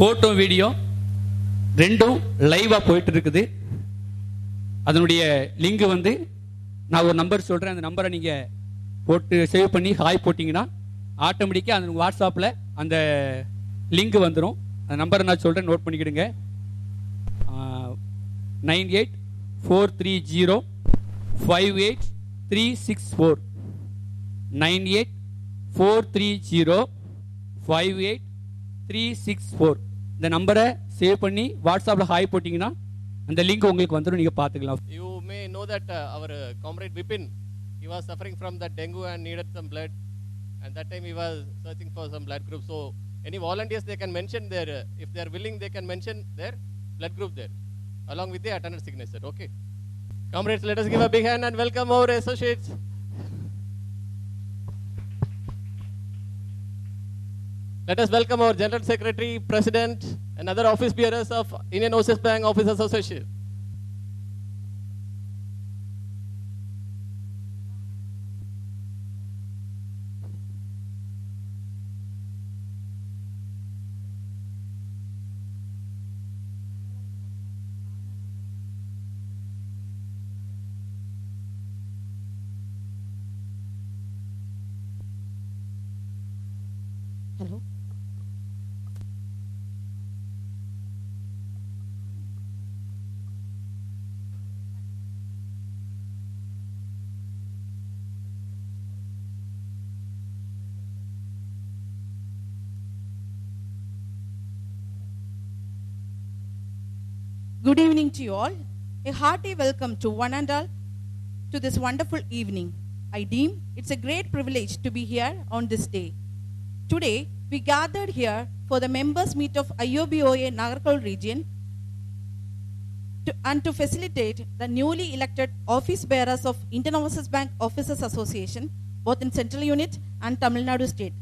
Photo video ரெண்டும் லைவாக போயிட்டு இருக்குது. அதனுடைய லிங்க் வந்து நான் ஒரு நம்பர் சொல்கிறேன். அந்த நம்பரை நீங்கள் போட்டு சேவ் பண்ணி ஹாய் போட்டிங்கன்னா ஆட்டோமேட்டிக்காக அந்த வாட்ஸ்அப்பில் அந்த லிங்க் வந்துடும். அந்த நம்பரை நான் சொல்கிறேன், நோட் பண்ணிக்கிடுங்க. 9843058364 9843058364 இந்த நம்பரை சேவ் பண்ணி வாட்ஸ்அப்பில் ஹாய் போட்டிங்கன்னா அந்த லிங்க் உங்களுக்கு வந்துடும், நீங்கள் பார்த்துக்கலாம். You may know that our comrade Vipin, he was suffering from that dengue and needed some blood, and that time he was searching for some blood group. So any volunteers, they can mention their, if they are willing, they can mention their blood group there along with the attendant signature. Okay, comrades, let us give a big hand and welcome our associates. Let us welcome our General Secretary, President, and other office bearers of Indian Overseas Bank Officers Association. Hello. Good evening to you all. A hearty welcome to one and all to this wonderful evening. I deem it's a great privilege to be here on this day. Today, we gathered here for the members' meet of IOBOA Nagercoil region and to facilitate the newly elected office bearers of Indian Overseas Bank Officers Association, both in Central Unit and Tamil Nadu State.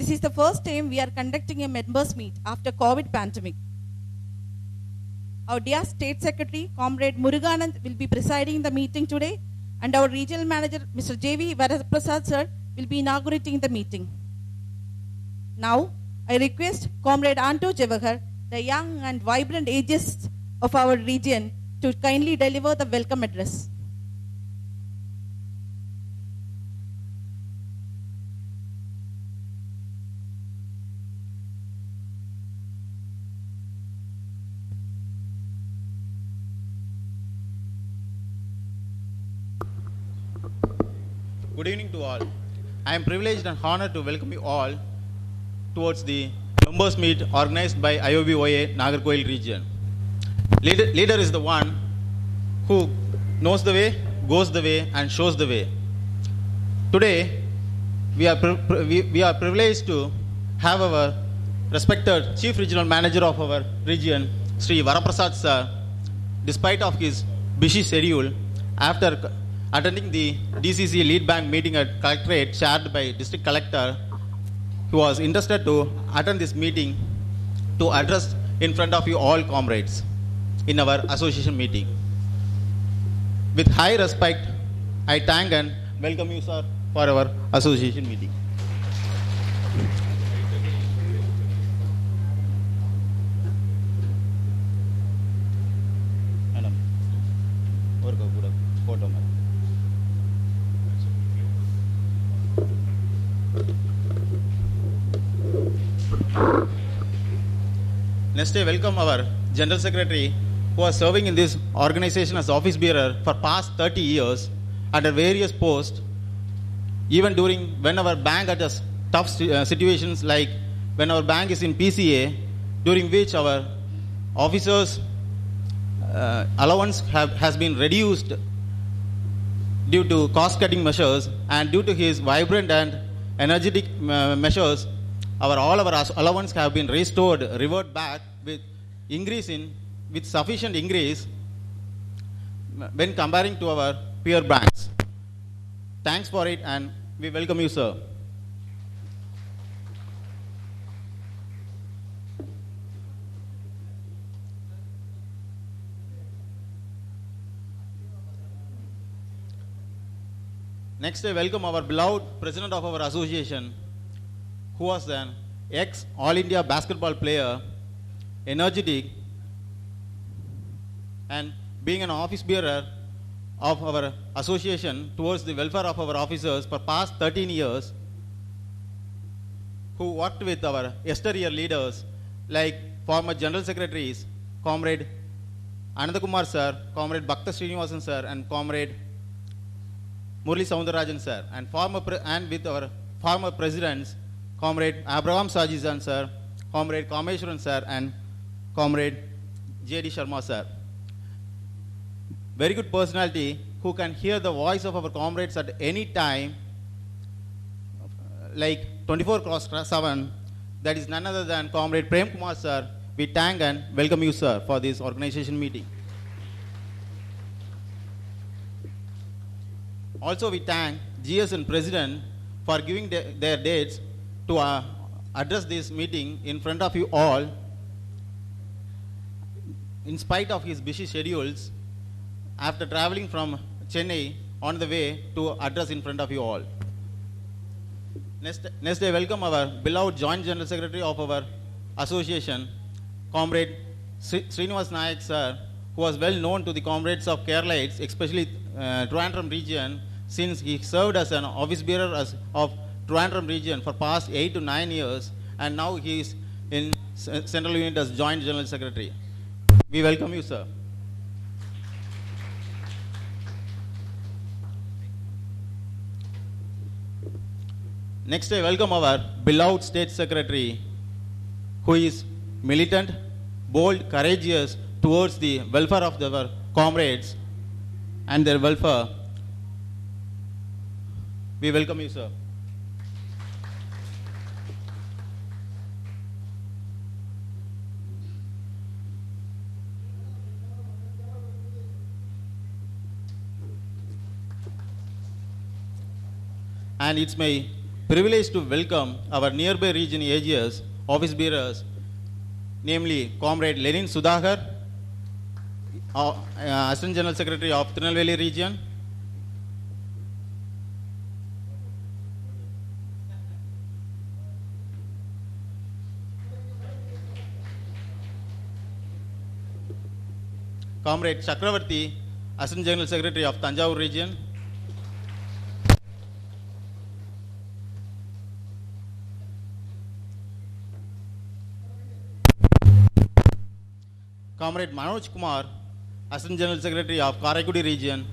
This is the first time we are conducting a members' meet after COVID pandemic. Our dear State Secretary, Comrade Muruganand, will be presiding the meeting today, and our regional manager, Mr. J.V. Varaprasad sir, will be inaugurating the meeting. Now, I request Comrade Anto Jawahar, the young and vibrant ageist of our region, to kindly deliver the welcome address. Good evening to all. I am privileged and honored to welcome you all towards the members meet organized by IOBOA Nagercoil region. Leader is the one who knows the way, goes the way, and shows the way. Today, we are privileged to have our respected Chief Regional Manager of our region, Sri Varaprasad sir, despite of his busy schedule, after attending the DCC lead bank meeting at Collectorate chaired by District Collector, he was interested to attend this meeting to address in front of you all comrades in our association meeting. With high respect, I thank and welcome you, sir, for our association meeting. Next, I welcome our General Secretary, who was serving in this organization as office bearer for past 30 years under various posts, even during when our bank had tough situations like when our bank is in PCA, during which our officers' allowance has been reduced due to cost-cutting measures, and due to his vibrant and energetic measures, all our allowance have been restored, revert back with sufficient increase when comparing to our peer banks. Thanks for it, and we welcome you, sir. Next, I welcome our beloved president of our association, who was an ex-All India basketball player energetic, and being an office bearer of our association towards the welfare of our officers for past 13 years, who worked with our yesteryear leaders like former General Secretaries, Comrade Anandakumar sir, Comrade Bhakta Srinivasan sir, and Comrade Murli Soundarajan sir, and with our former presidents, Comrade Abraham Sajizan sir, Comrade Kameshwaran sir, and Comrade J.D. Sharma sir. Very good personality who can hear the voice of our comrades at any time, like 24/7. That is none other than Comrade Prem Kumar sir. We thank and welcome you, sir, for this organization meeting. Also, we thank GS and President for giving their dates to address this meeting in front of you all. In spite of his busy schedules, after traveling from Chennai on the way to address in front of you all. Next, I welcome our beloved Joint General Secretary of our association, Comrade Srinivas Nayak sir, who was well known to the comrades of Keralites, especially Trivandrum region, since he served as an office bearer of Trivandrum region for past 8 to 9 years, and now he is in Central Unit as Joint General Secretary. We welcome you, sir. Next, I welcome our beloved State Secretary, who is militant, bold, courageous towards the welfare of our comrades and their welfare. We welcome you, sir. And it's my privilege to welcome our nearby region AGS, office bearers, namely Comrade Lenin Sudhakar, Assistant General Secretary of Tirunelveli region, Comrade Chakravarti, Assistant General Secretary of Tanjavur region, Comrade Manoj Kumar, Assistant General Secretary of Karaikudi region,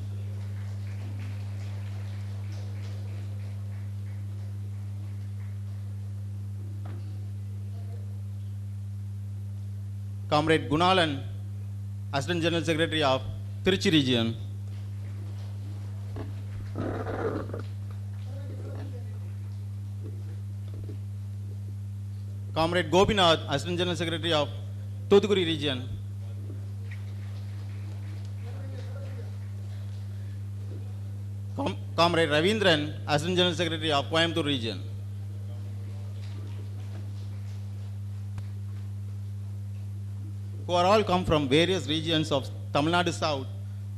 Comrade Gunalan, Assistant General Secretary of Tiruchi region, Comrade Gopinath, Assistant General Secretary of Thuthukudi region, Comrade Ravindran, Assistant General Secretary of Coimbatore region. Who are all come from various regions of Tamil Nadu South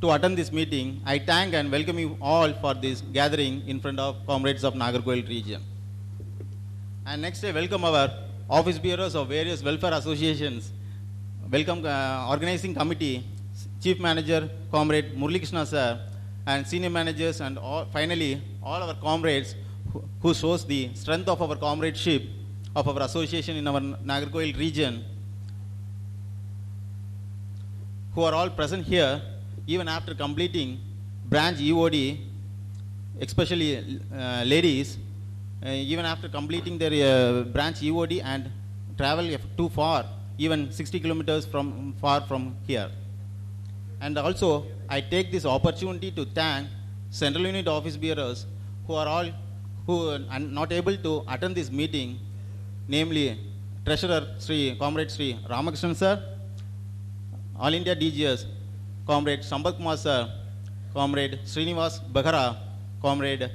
to attend this meeting, I thank and welcome you all for this gathering in front of comrades of Nagercoil region. And next I welcome our office bearers of various welfare associations. Welcome organizing committee, Chief Manager, Comrade Murli Krishna sir, and senior managers, and finally all our comrades who shows the strength of our comradeship of our association in our Nagercoil region, who are all present here even after completing branch EOD, especially ladies, even after completing their branch EOD and travel too far, even 60 kilometers far from here. And also, I take this opportunity to thank Central Unit office bearers who are not able to attend this meeting, namely Treasurer Comrade Sri Ramakrishnan sir, All India DGS, Comrade Sambat Kumar sir, Comrade Srinivas Baghara, Comrade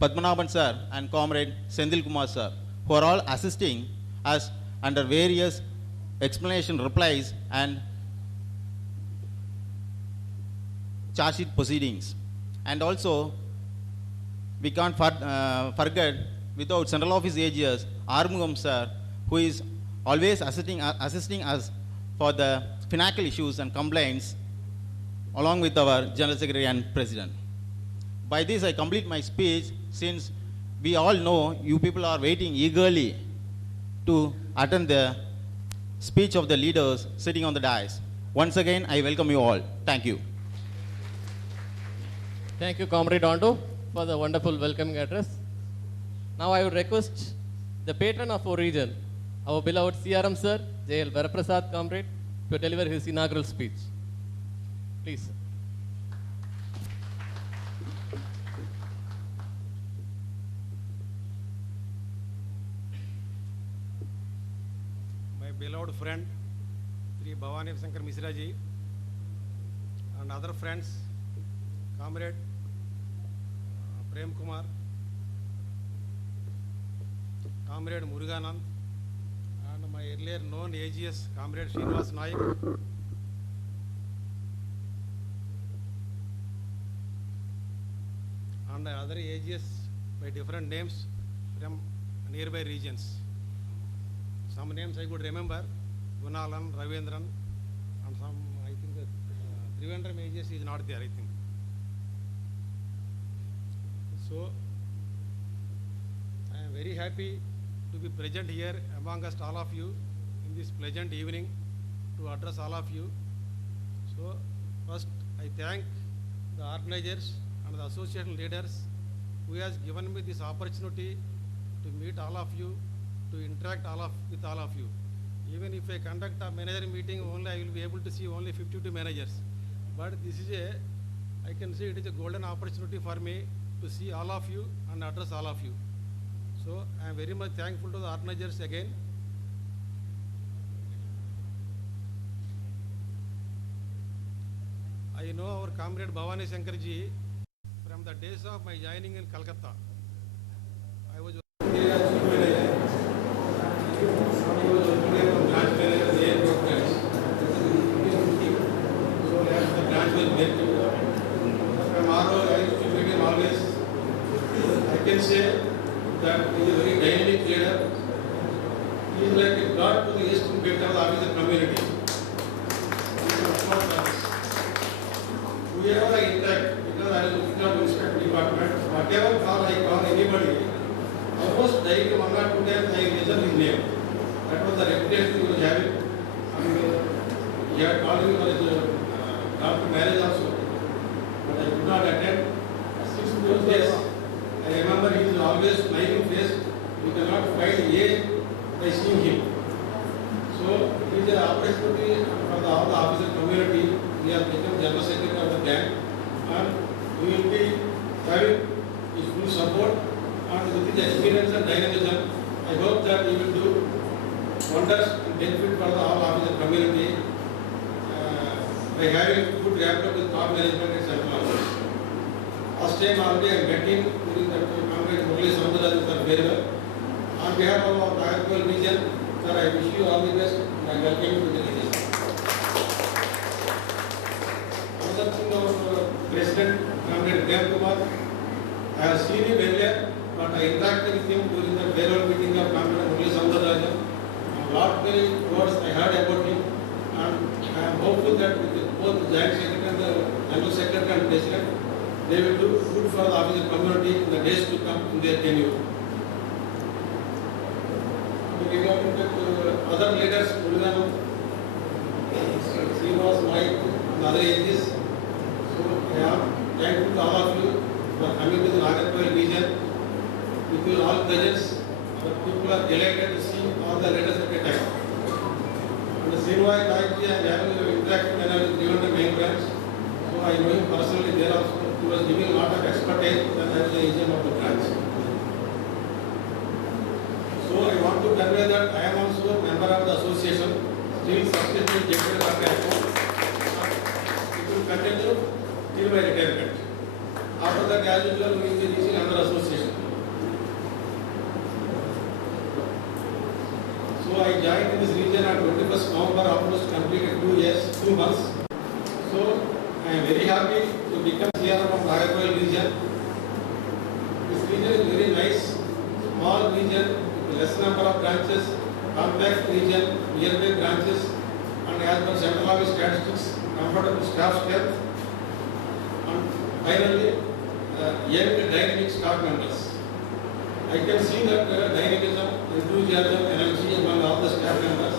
Padmanabhan sir, and Comrade Sendil Kumar sir, who are all assisting us under various explanation replies and charge sheet proceedings. And also, we can't forget, without Central Office AGS, Armugam sir, who is always assisting us for the financial issues and complaints, along with our General Secretary and President. By this, I complete my speech, since we all know you people are waiting eagerly to attend the speech of the leaders sitting on the dais. Once again, I welcome you all. Thank you. Thank you, Comrade Ondo, for the wonderful welcoming address. Now I would request the patron of our region, our beloved CRM Sir, J.L. Varaprasad, Comrade, to deliver his inaugural speech. Please, sir. My beloved friend, Sri Bhavani Shankar Misra ji, and other friends, Comrade Prem Kumar, Comrade Muruganand, and my earlier known AGS, Comrade Srinivas Naik, and other AGS by different names from nearby regions. Some names I could remember, Gunalan, Ravindran, and some, I think that Trivandrum AGS is not there, I think. So, I am very happy to be present here amongst all of you in this pleasant evening to address all of you. So, first I thank the organizers and the association leaders who has given me this opportunity to meet all of you, to interact with all of you. Even if I conduct a manager meeting, only I will be able to see only 52 managers. But this is I can say it is a golden opportunity for me to see all of you and address all of you. So I am very much thankful to the organizers again. I know our comrade Bhavani Shankar ji from the days of my joining in Calcutta. I was I can say that he is a very dynamic leader. He is like a god to the eastern bit of the officer community. Whoever I interact, because I was looking at the inspector department, whatever call I call anybody, almost daily 1 or 2 times I mention his name. That was the reputation he was having. And he had called me for his after marriage also. But I could not attend. 6 days. I remember he is always smiling face. You cannot find age by seeing him. So it is an opportunity for all the officer community. We have become General Secretary of the bank, and we will be having his full support, and with his experience and dynamism, I hope that he will do wonders and benefit for the all officer community by having good rapport with top management and central office. Last time already I met him during the Congress Murali Samudra sir very well. On behalf of our nagercoil region, sir, I wish you all the best and I welcome you to the region. Another thing, our President, Comrade Prem Kumar, I have seen him earlier, but I interacted with him during the farewell meeting of Comrade Murali Samudra. A lot many words I heard about him, and I am hopeful that with both the Joint Secretary and the General Secretary and President, they will do good for the officer community in the days to come in their tenure. Regarding the other leaders, Muruganand, Srinivas Naik, and other ages, so I am thankful to all of you for coming to the nagercoil region. With you all presence, the people are delighted to see all the leaders at a time. And Srinivas Naik, I am having an interaction when I was given the main branch, so I know him personally there also. He was giving a lot of expertise when I was the agent of the branch. So I want to convey that I am also a member of the association, still successful executive of the it will continue till my retirement. After that, as usual, we will be reaching another association. So I joined in this region on 21st November, almost completed 2 years, 2 months. So I am very happy to become here from nagercoil region. This region is very nice, small region, with less number of branches, compact region, nearby branches, and as per central office statistics, comfortable staff strength, and finally, young dynamic staff members. I can see that dynamism, enthusiasm, energy among all the staff members.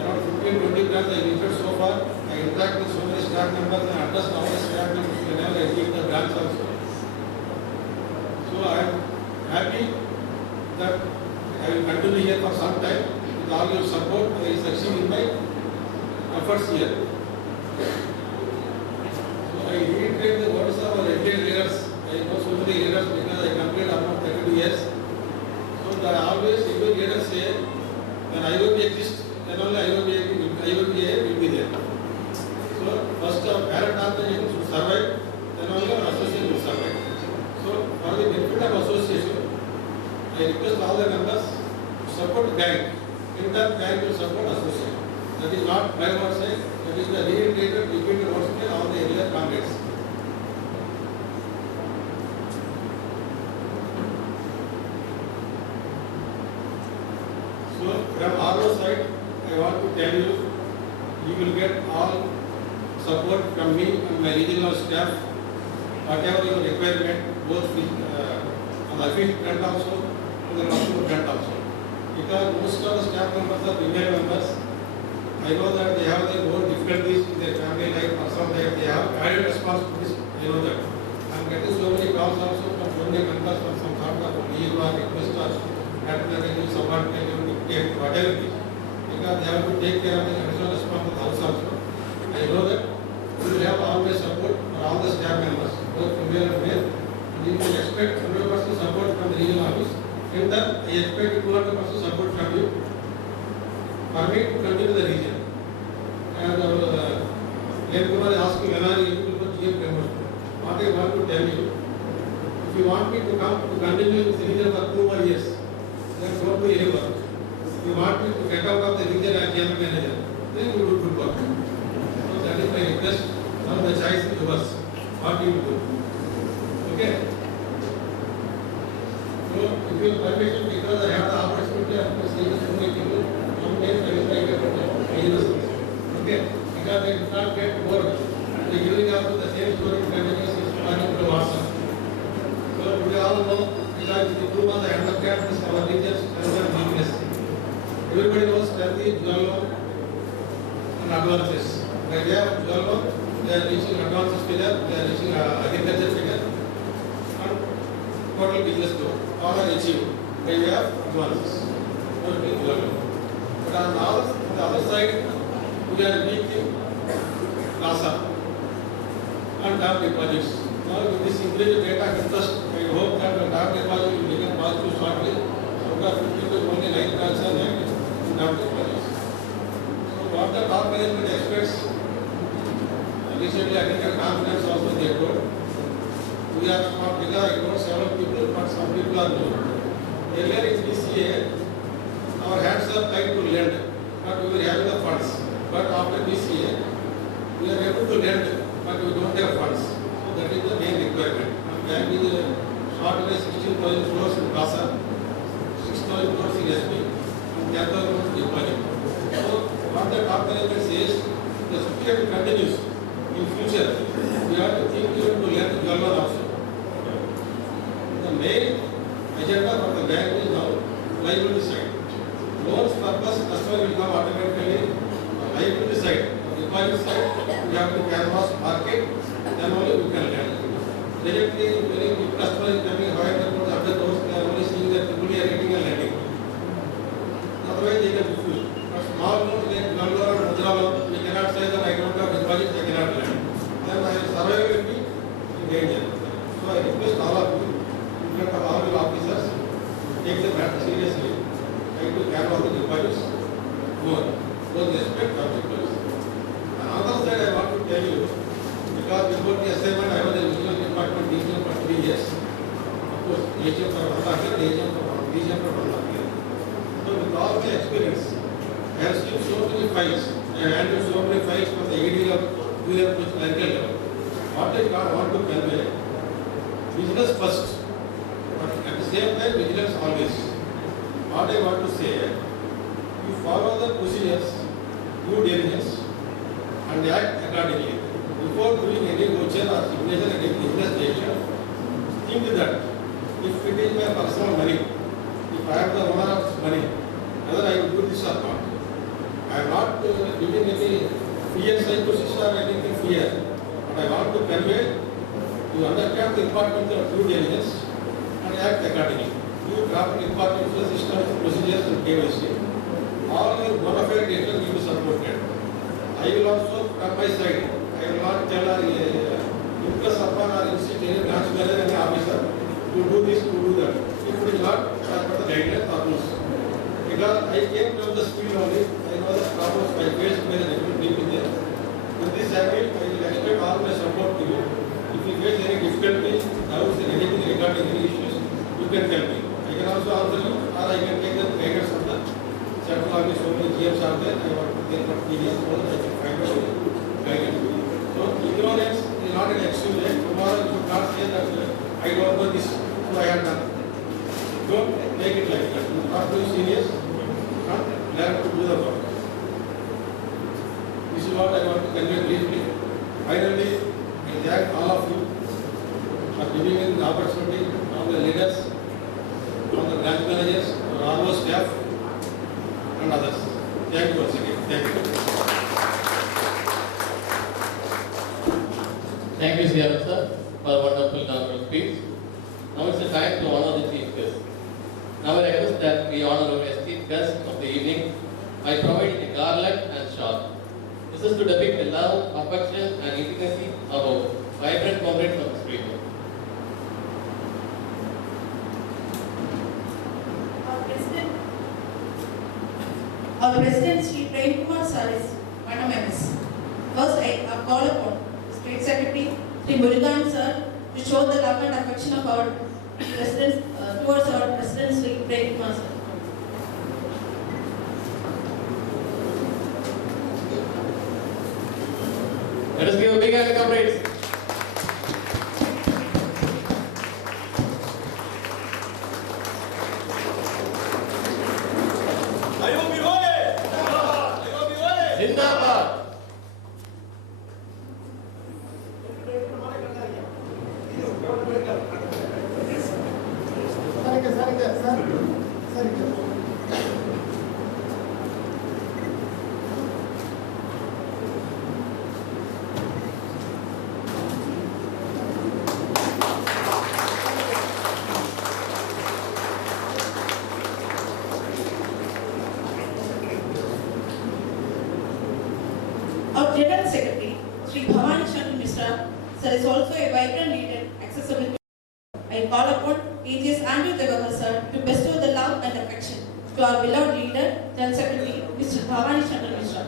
Around 15-20 branches I visited so far. I interact with so many staff members and address all the staff members whenever I leave the branch also. So I am happy that I will continue here for some time. With all your support, I will succeed in my efforts here. So I reiterate the words of our earlier leaders. I know so many leaders because I completed about 32 years. So I always, every leader say, when IOB exists, then only IOB will be there. So first our parent organization should survive, then only our association will survive. So for the benefit of association, I request all the members to support the bank. In that bank will support association. That is not my word say, that is the reiterated, repeated words by all the earlier comrades. So from our side, I want to tell you, you will get all support from me and my regional staff, whatever your requirement, both on the field front also, on the customer front also. Because most of the staff members are female members. I know that they have their own difficulties in their family life, personal life, they have added responsibilities, I know that. I am getting so many calls also from so many members from some sort of leave or request or administrative support, whatever it is. Because they have to take care of the additional responsibility of the house also. I know that we will have always support for all the staff members, both female and male. And you can expect 100% support from the regional office. In that, I expect 200% support from you for me to continue the region. And Kumar asked me when are you able to GM promotion. What I want to tell you, if you want me to come to continue in this region for 2 more years, then don't do any work. If you want me to get out of the region as general manager, then you do good work. So that is my request. Now the choice is yours. What you will do. Okay? So if you permission, because I have the opportunity of seeing so many people, sometimes I will try to get okay? Because they do not get bored. They are giving up to the same story continuously is running to WhatsApp. So we all know, because the group on the end of that is our region's strength and weakness. Everybody knows strength is jewel and advances. By way of jewel, they are reaching advances figure, they are reaching agriculture figure, and total business growth. All are achieved by way of advances. But on the other side, we are weak in CASA and term deposits. Now with this increased rate of interest, I hope that the term deposit will become positive shortly. So we are 50 to only 9% in term deposits. So what the top management expects, recently agriculture conference also they told, we are smart because I know several people, but some people are new. Earlier in BCA, our hands are tied to lend, but we were having the funds. But after BCA, we are able to lend, but we don't have funds. So that is the main requirement. Bank is short away 16,000 crores in CASA, 6,000 crores in SP, and 10,000 crores in deposit. So what the top management says, the situation continues. In future, we have to think even to lend to government also. The main agenda for the bank is now liability side. Loans purpose, customer will come automatically. Liability side, deposit side, we have to canvas market, then only we can lend. Directly, when the customer is coming higher than other loans, they are only seeing that people are getting and lending. Otherwise, they can refuse. But small loans like Nallo or Mudra loan, we cannot say that I don't have deposit, I cannot lend. Then my survival will be in danger. So I request all of you, in front of all your officers, take the matter seriously. Try to canvas the deposits more. Both respect of people. Another side I want to tell you, because before the assignment I was in regional department DGM for 3 years. Of course, DGM for 1.5 years, DGM for 1.5 years. So with all my experience, I have seen so many files. I have handled so many files from the AD level, to clerical level. What I want to convey, business first, but at the same time vigilance always. What I want to say, follow the procedures, due diligence, and act accordingly. Before doing any voucher or signature at any business station, think that if it is my personal money, if I am the owner of this money, whether I will do this or not. I am not giving any fear psychosis or anything fear, but I want to convey, to understand the importance of due diligence and act accordingly. Give proper importance to the systems, procedures and KYC. All your bona fide data will be supported. I will also, from my side, I will not tell or impress upon or insist any branch manager and officer to do this, to do that. If it is not as per the guidelines or rules. Because I came from the speed only, I know the problems I faced when I could deal with them. With this angle, I will extend all my support to you. If you face any difficulties, doubts and anything regarding any issues, you can tell me. I can also answer you, or I can take the guidance of the central office. So many GMs are there, I want to take what TDS, so that I can find out guidance. So ignorance is not an excuse. Tomorrow you should not say that I don't know this, so I have done. Don't make it like that. You are too serious, and learn to do the work. This is what I want to convey briefly. Finally, I thank all of you for giving me the opportunity, all the leaders, all the branch managers, all our staff, and others. Thank you once again. Thank you. Thank you, CRM sir, for a wonderful inaugural speech. Now it's the time to honor the chief guest. Now I request that we honor our esteemed guest of the evening by providing a garland and shawl. This is to depict the love, affection, and intimacy of our vibrant comrades of the street. Our President Sri Prem Kumar sir is one of MS. First, I call upon State Secretary Sri Murugan sir to show the love and affection of our President towards our President Sri Prem Kumar sir. Let us give a big hand, comrades. Zindabad. Our General Secretary, Sri Bhavani Shankar Mishra, sir is also a vibrant leader accessible to I call upon AGS Andrew Devakar sir to bestow the love and affection to our beloved leader, General Secretary, Mr. Bhavani Shankar Mishra.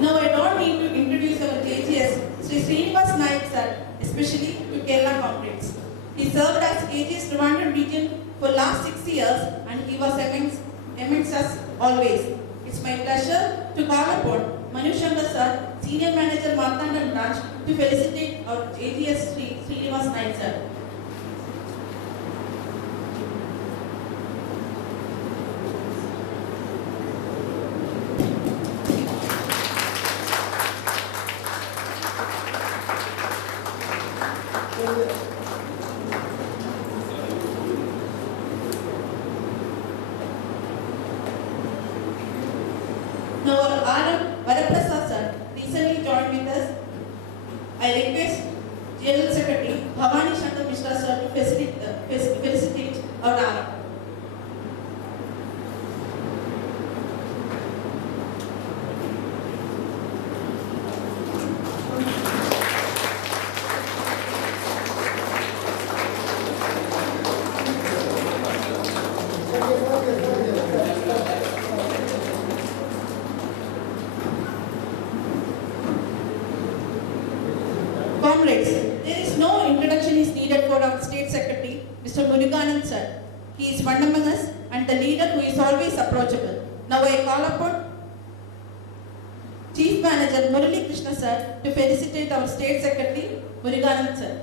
Now I don't need to introduce our AGS, Sri Srinivas Naik sir, especially to Kerala comrades. He served as AGS Trivandrum region for last 6 years and he was amongst us always. It's my pleasure to call upon Manu Shankar sir, Senior Manager Marthandam branch, to felicitate our AGS Sri Srinivas Naik sir. Now our RM Varaprasad sir recently joined with us. I request General Secretary Bhavani Shankar Mishra sir to felicitate our RM. Comrades, there is no introduction is needed for our State Secretary, Mr. Muruganan sir. He is one among us and the leader who is always approachable. Now I call upon Chief Manager Murali Krishna sir to felicitate our State Secretary Muruganand sir.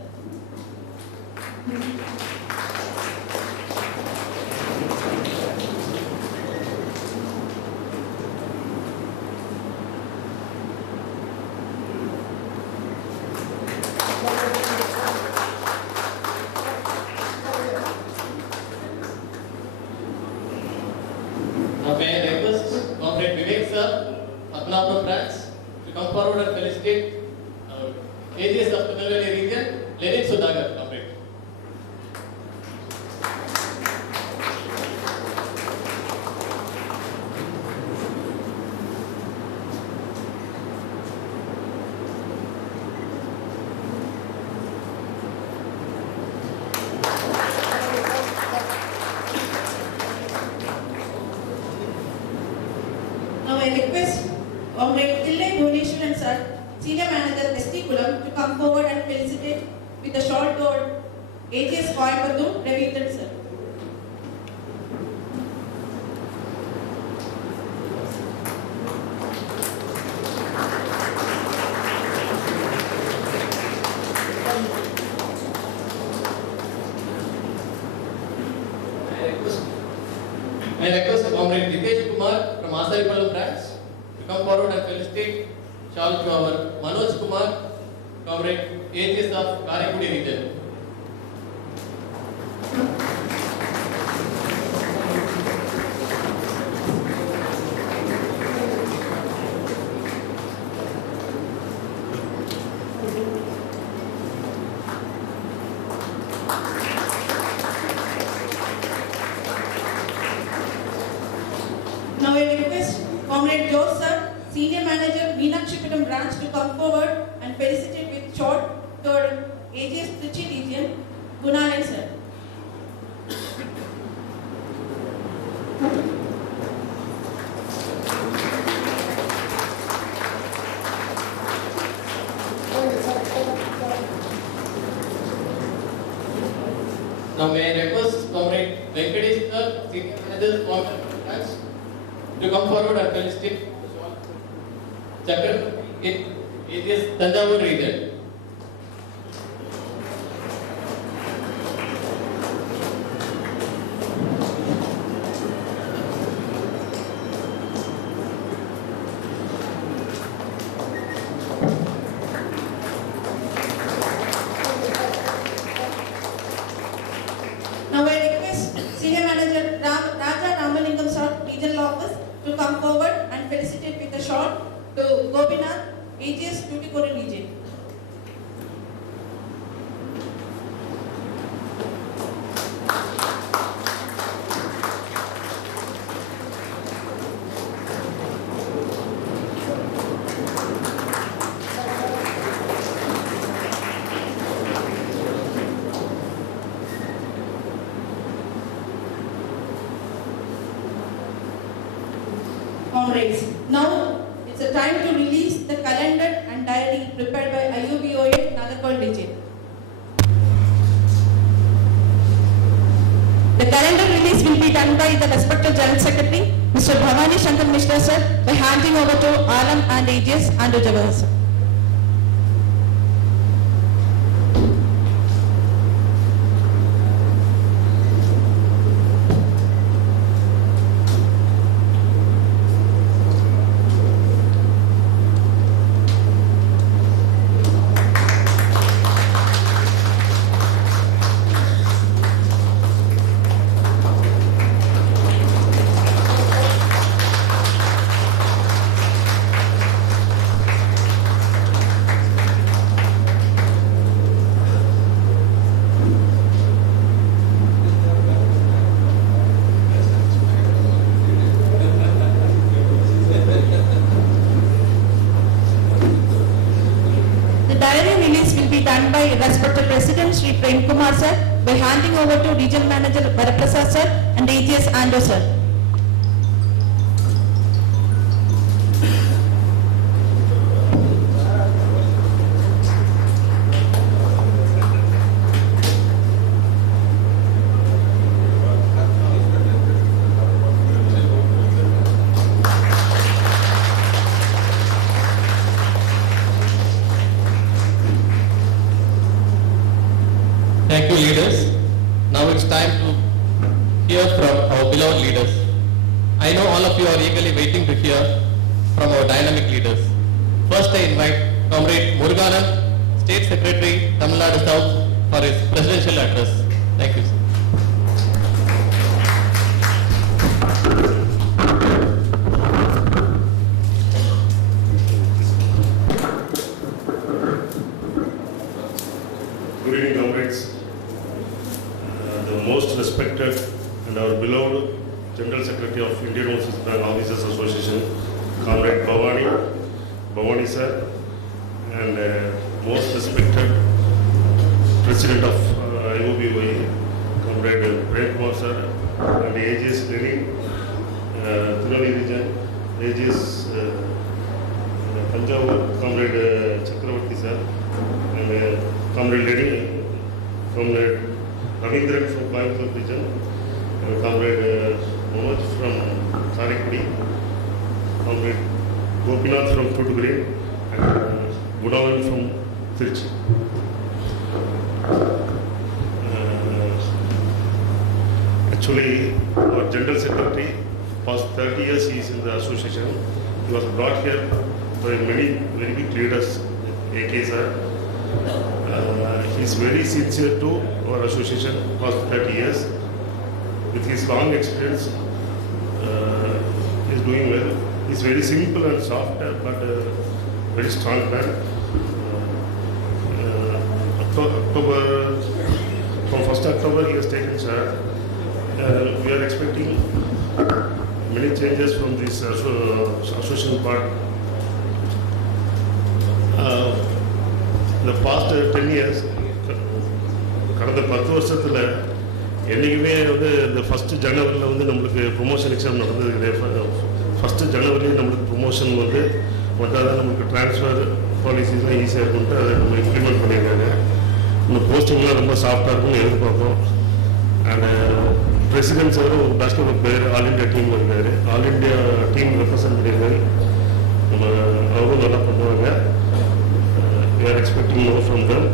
Now may I request Comrade Vivek sir, Patnapuram branch, to come forward and felicitate AGS of Tamil Nadu region, Lenin Sudhagar, Comrade. Now I request Comrade Tillai Bhuneshwaran sir, Senior Manager ST Kulam, to come forward and felicitate with a short word AGS Coimbatore Ravindran sir. I request Comrade Nitesh Kumar from Asaripalam branch to come forward and felicitate shawl to our Manoj Kumar, Comrade AGS of Karaikudi region. Now I request Comrade Joe sir, Senior Manager Meenakshipuram branch, to come forward and felicitate with short word AGS Trichy region Gunalan sir. Now may I request Comrade Venkatesh sir, Senior Manager Comrade branch, to come forward and felicitate Chakra in AGS Tanjavur region. Now I request Senior Manager Raja Ramalingam sir, Regional Office, to come forward and felicitate with a short to Gopinath, AGS Tuticorin region. Comrades, now it's a time to release the calendar and diary prepared by IUBOA Nagercoil region. The calendar release will be done by the respective General Secretary, Mr. Bhavani Shankar Mishra sir, by handing over to Alam and AGS and Jawahar sir. Done by respected President Shri Prem Kumar sir by handing over to Regional Manager Varaprasad sir and AGS Ando sir. you leaders. Now it's time to hear from our beloved leaders. I know all of you are eagerly waiting to hear from our dynamic leaders. First I invite Comrade Muruganan, State Secretary, Tamil Nadu South, for his presidential address. Thank you, sir. Good evening, comrades. The most respected and our beloved General Secretary of Indian Overseas Bank Officers Association, Comrade Bhavani sir, and most respected President of IOBOA, Comrade Prem Kumar sir, and AGS Lenin, Tirunelveli region, AGS Tanjavur, Comrade Chakravarti sir, and Comrade Lenin, Comrade Ravindran from Coimbatore region, and Comrade Manoj from Sarikudi, Comrade Gopinath from Thoothukudi, and Gunavan from Tiruchi. Actually, our General Secretary, past 30 years he is in the association. He was brought here by many very big leaders, AK sir. He is very sincere to our association past 30 years. With his long experience, he is doing well. He is very simple and soft, but very strong man. October, from 1st October he has taken charge. We are expecting many changes from this association part. The past 10 years, கடந்த 10 வருஷத்தில் என்றைக்குமே வந்து இந்த first ஜனவரியில் வந்து நம்மளுக்கு promotion exam நடந்தது கிடையாது. ஃபஸ்ட்டு ஜனவரி நம்மளுக்கு ப்ரொமோஷன் வந்து வந்தால் தான் நம்மளுக்கு ட்ரான்ஸ்ஃபர் பாலிசிஸ்லாம் ஈஸியாக இருக்குன்ட்டு அதை நம்ம இம்ப்ளிமெண்ட் பண்ணியிருக்காங்க. இந்த போஸ்டிங்லாம் ரொம்ப சாஃப்டாக இருக்கும்னு எதிர்பார்ப்போம். அண்ட் பிரசிடென்ட் சார் ஒரு பேஸ்கெட் பிளேயர் ஆல் இண்டியா டீமில் இருக்கார். ஆல் இண்டியா டீம் ரெப்ரசன்ட் பண்ணியிருக்காரு. நம்ம அவரும் நல்லா பண்ணுவாங்க. We are expecting more from them.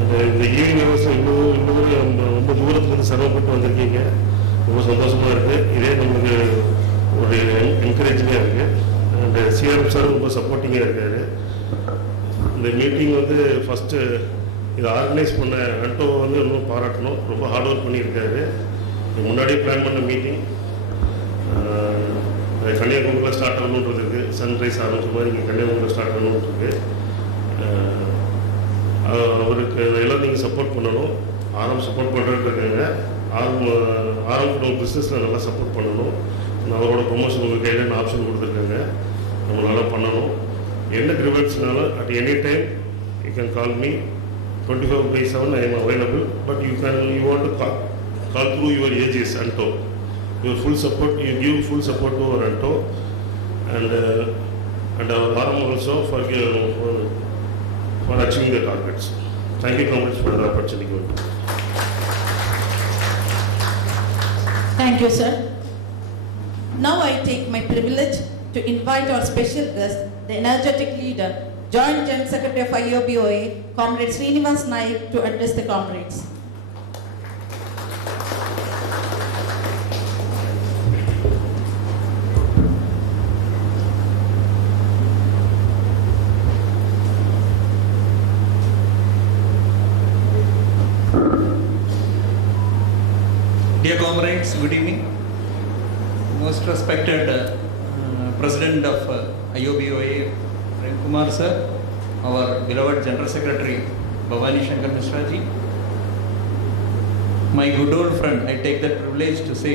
இந்த ஈவினிங் ஹவர்ஸ் இன்னும் ரொம்ப தூரத்துலேருந்து சிரமப்பட்டு வந்திருக்கீங்க. ரொம்ப சந்தோஷமாக இருக்குது. இதே நம்மளுக்கு ஒரு என்கரேஜிங்காக இருக்குது. அண்ட் சிஆர்எம் சார் ரொம்ப சப்போர்ட்டிங்காக இருக்கார். இந்த மீட்டிங் வந்து ஃபஸ்ட்டு இதை ஆர்கனைஸ் பண்ண அண்டோவை வந்து இன்னும் பாராட்டணும். ரொம்ப ஹார்ட் ஒர்க் பண்ணியிருக்காரு. முன்னாடியே பிளான் பண்ண மீட்டிங் கன்னியாகுமரியில் ஸ்டார்ட் ஆகணுன்றது இருக்குது. சன்ரைஸ் ஆரம்பிச்ச மாதிரி இங்கே கன்னியாகுமரியில் ஸ்டார்ட் ஆகணுன்றது. அவருக்கு எல்லாம் நீங்கள் சப்போர்ட் பண்ணணும். சப்போர்ட் பண்ணுறதுக்காங்க. ஆரம்பத்தில் பிஸ்னஸில் நல்லா சப்போர்ட் பண்ணணும். அவரோட ப்ரொமோஷன் உங்களுக்கு கையில் ஆப்ஷன் கொடுத்துருக்காங்க. நம்ம நல்லா பண்ணணும். என்ன கிரிவென்ஸ்னாலும் at any time you can call me 24/7 I am available. But you want to call through your AGS Anto. Your full support, you give full support to our Anto and our RM also for achieving the targets. Thank you so much for the opportunity. Thank you, sir. Now I take my privilege to invite our special guest, the energetic leader, Joint General Secretary of IOBOA, Comrade Srinivas Naik, to address the comrades. Dear comrades, good evening. Most respected President of IOBOA, Prem Kumar sir, our beloved General Secretary, Bhavani Shankar Mishra ji, my good old friend, I take that privilege to say,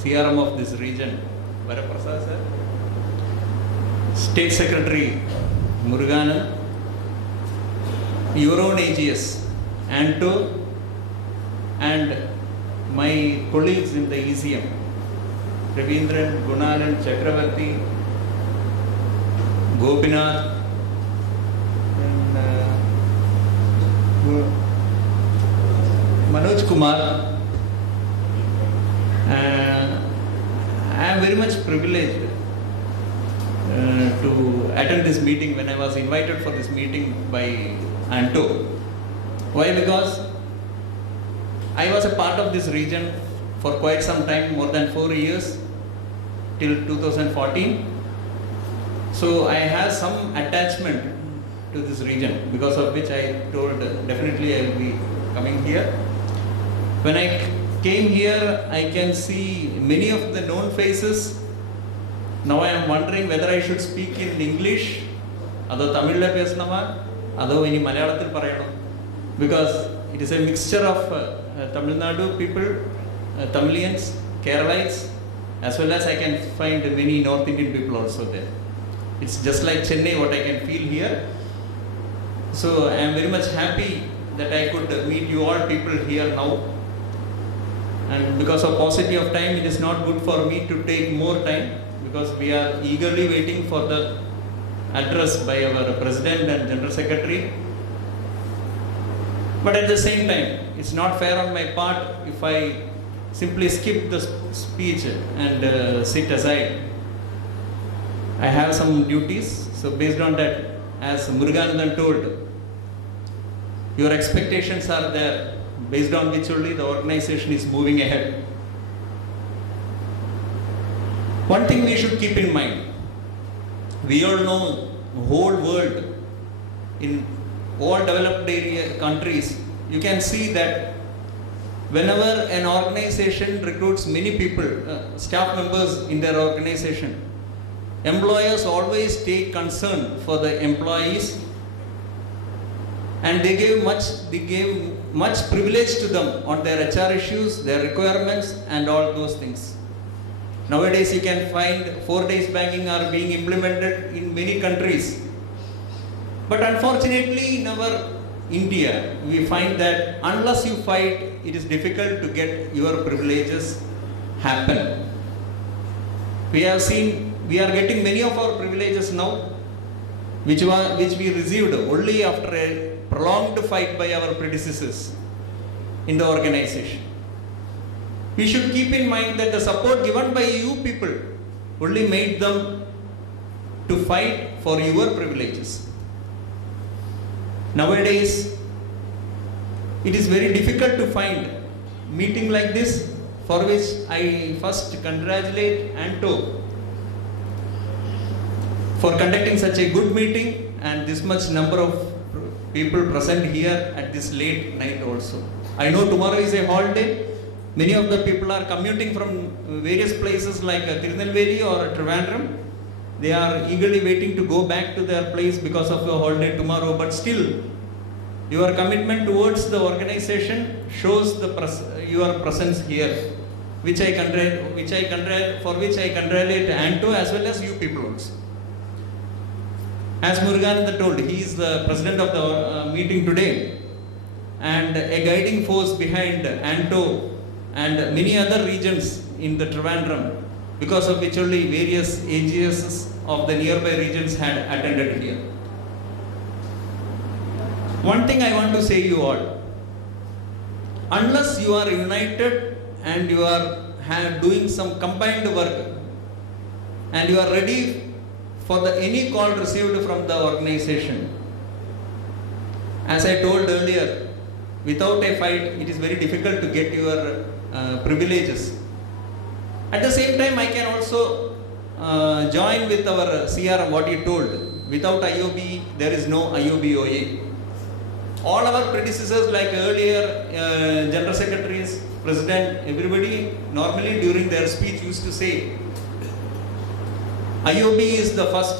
CRM of this region, Varaprasad sir, State Secretary Muruganan, your own AGS, Anto, and my colleagues in the ECM, Ravindran, Gunalan, Chakravarti, Gopinath, and Manoj Kumar. I am very much privileged to attend this meeting when I was invited for this meeting by Anto. Why? Because I was a part of this region for quite some time, more than 4 years, till 2014. So I have some attachment to this region, because of which I told definitely I will be coming here. When I came here, I can see many of the known faces. Now I am wondering whether I should speak in English, ado Tamil la pesanama, ado ini Malayalam parayano, because it is a mixture of Tamil Nadu people, Tamilians, Keralites, as well as I can find many North Indian people also there. It's just like Chennai, what I can feel here. So I am very much happy that I could meet you all people here now. And because of paucity of time, it is not good for me to take more time, because we are eagerly waiting for the address by our President and General Secretary. But at the same time, it's not fair on my part if I simply skip the speech and sit aside. I have some duties, so based on that, as Muruganathan told, your expectations are there, based on which only the organization is moving ahead. One thing we should keep in mind, we all know the whole world, in all developed area countries, you can see that whenever an organization recruits many people, staff members in their organization, employers always take concern for the employees, and they gave much privilege to them on their HR issues, their requirements, and all those things. Nowadays you can find 4 days banking are being implemented in many countries. But unfortunately in our India, we find that unless you fight, it is difficult to get your privileges happen. We have seen, we are getting many of our privileges now, which we received only after a prolonged fight by our predecessors in the organization. We should keep in mind that the support given by you people only made them to fight for your privileges. Nowadays, it is very difficult to find meeting like this, for which I first congratulate Anto for conducting such a good meeting and this much number of people present here at this late night also. I know tomorrow is a holiday. Many of the people are commuting from various places like Tirunelveli or Trivandrum. They are eagerly waiting to go back to their place because of a holiday tomorrow. But still, your commitment towards the organization shows your presence here, for which I congratulate Anto as well as you people also. As Muruganathan told, he is the president of the meeting today, and a guiding force behind Anto and many other regions in the Trivandrum, because of which only various AGSs of the nearby regions had attended here. One thing I want to say you all, unless you are united and you are doing some combined work and you are ready for any call received from the organization, as I told earlier, without a fight, it is very difficult to get your privileges. At the same time, I can also join with our CRM, what he told. Without IOB, there is no IOB OA. All our predecessors, like earlier General Secretaries, President, everybody normally during their speech used to say, IOB is the first,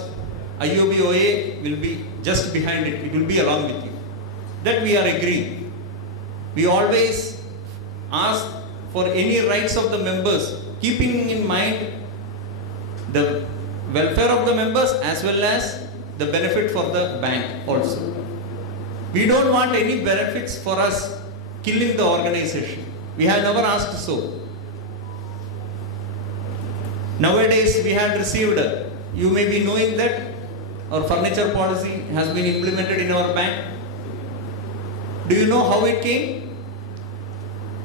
IOB OA will be just behind it, it will be along with you. That we are agreeing. We always ask for any rights of the members, keeping in mind the welfare of the members as well as the benefit for the bank also. We don't want any benefits for us killing the organization. We have never asked so. Nowadays we have received, you may be knowing that our furniture policy has been implemented in our bank. Do you know how it came?